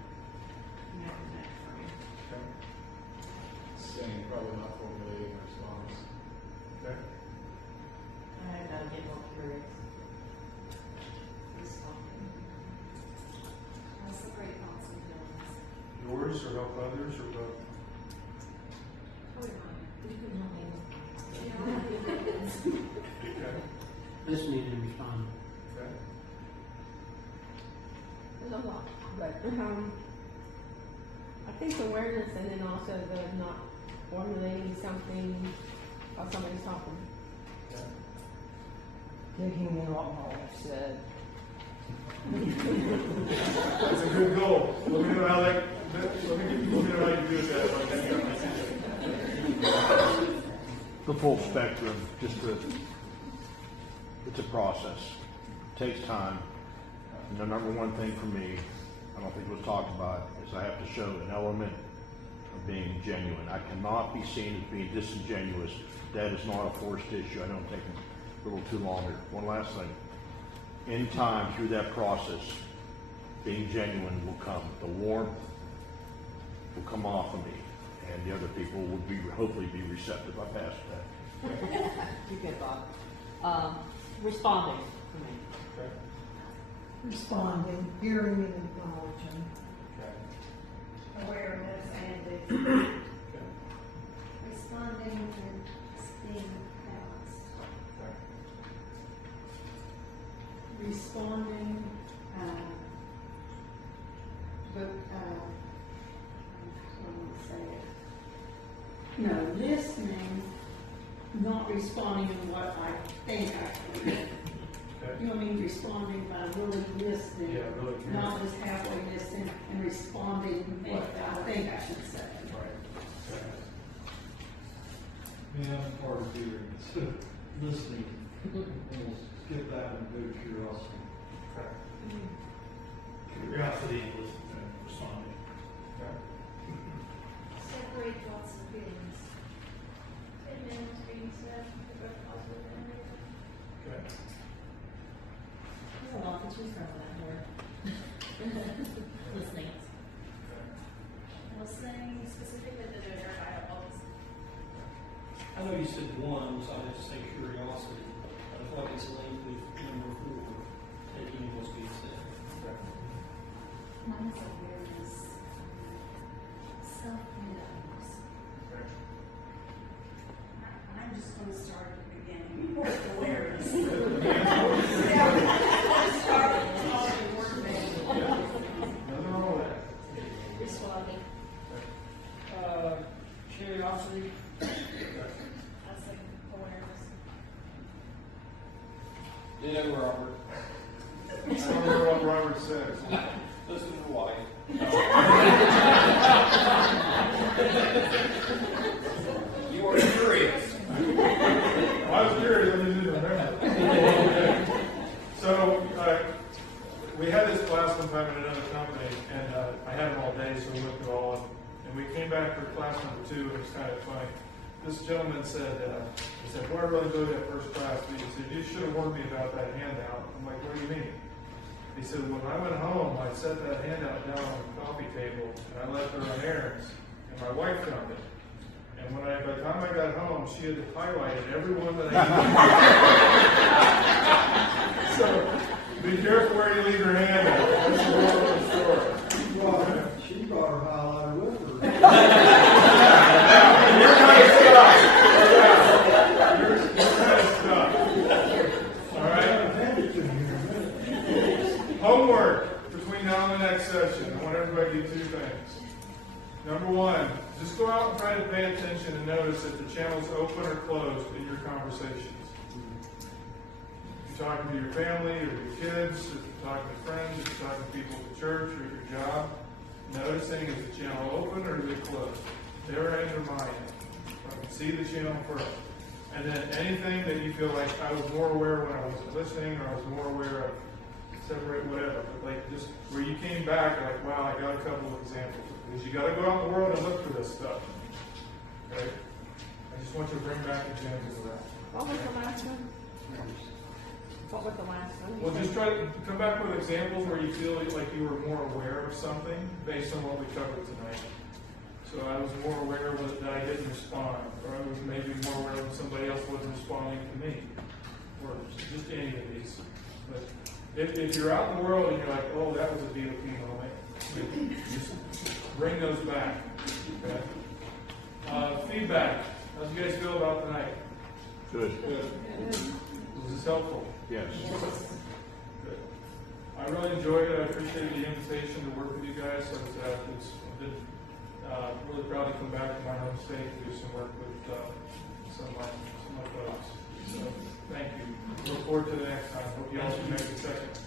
neck and neck for me. Okay. Saying probably not formulating a response. Okay. I gotta get more curious. Responding. I separate thoughts and feelings. Yours or help others or both? Probably mine. You can help me. Okay. Listening and responding. Okay. There's a lot, but I think awareness and then also the not formulating something while somebody's talking. Okay. Taking in what I've said. That's a good goal. Let me know how that. Let me know how you do that. The full spectrum, it's a process. It takes time. And the number one thing for me, I don't think it was talked about, is I have to show an element of being genuine. I cannot be seen as being disingenuous. That is not a forced issue. I don't take a little too longer. One last thing. In time, through that process, being genuine will come. The warmth will come off of me, and the other people will be hopefully be receptive. I passed that. You good, Bob. Responding for me. Responding, hearing and acknowledging. Awareness and Responding and being balanced. Responding, but, how do I say it? No, listening, not responding to what I think I can. You know what I mean, responding by really listening, Yeah, really caring. not just halfway listening and responding what I think I should say. Yeah, I'm part of hearing, so listening, we'll skip that and go to curiosity. Curiosity and responding. Separate thoughts and feelings. 10 minutes being said, they're both positive and negative. Okay. There's a lot to choose from in that word. Listening. Listening specifically to their dialogues. I know you said one, so I have to say curiosity. I feel like it's linked with number 4, taking what's being said. Mine's awareness, self-awareness. I'm just gonna start at the beginning with awareness. Start with all the word Nothing wrong with that. Responding. Curiosity. I say awareness. Ditto, Robert. I don't know what Robert says. Listen to the wife. You are curious. I was curious, I didn't remember. So, we had this class one time in another company, and I had them all day, so we went through all of them. And we came back for class number 2, and it was kind of funny. This gentleman said, he said, "Boy, I really enjoyed that first class." He said, "You should have warned me about that handout." I'm like, "What do you mean?" He said, "When I went home, I set that handout down on the coffee table, and I left her on errands, and my wife found it. And by the time I got home, she had highlighted every one that I So, be careful where you leave your handout. That's the moral of the story. Well, she brought her highlighter with her. You're kind of stuck. You're kind of stuck. All right? Homework between now and the next session. I want everybody to do 2 things. Number 1, just go out and try to pay attention and notice if the channel's open or closed in your conversations. If you're talking to your family or your kids, if you're talking to friends, if you're talking to people at the church or at your job, noticing is the channel open or is it closed? Their end or my end. I can see the channel first. And then anything that you feel like I was more aware when I wasn't listening or I was more aware of separate whatever. But like just where you came back, like, wow, I got a couple of examples. Because you got to go out in the world and look for this stuff. Okay? I just want you to bring back examples of that. What was the last one? What was the last one? Well, just try to come back with examples where you feel like you were more aware of something based on what we covered tonight. So I was more aware of that I didn't respond, or I was maybe more aware when somebody else wasn't responding to me, or just any of these. But if you're out in the world and you're like, oh, that was a DOP moment, just bring those back. Okay? Feedback. How do you guys feel about tonight? Good. Was this helpful? Yes. Good. I really enjoyed it. I appreciate the invitation to work with you guys. I've been really proud to come back to my home state to do some work with some of my folks. So thank you. Look forward to the next time. Hope you all can make it second.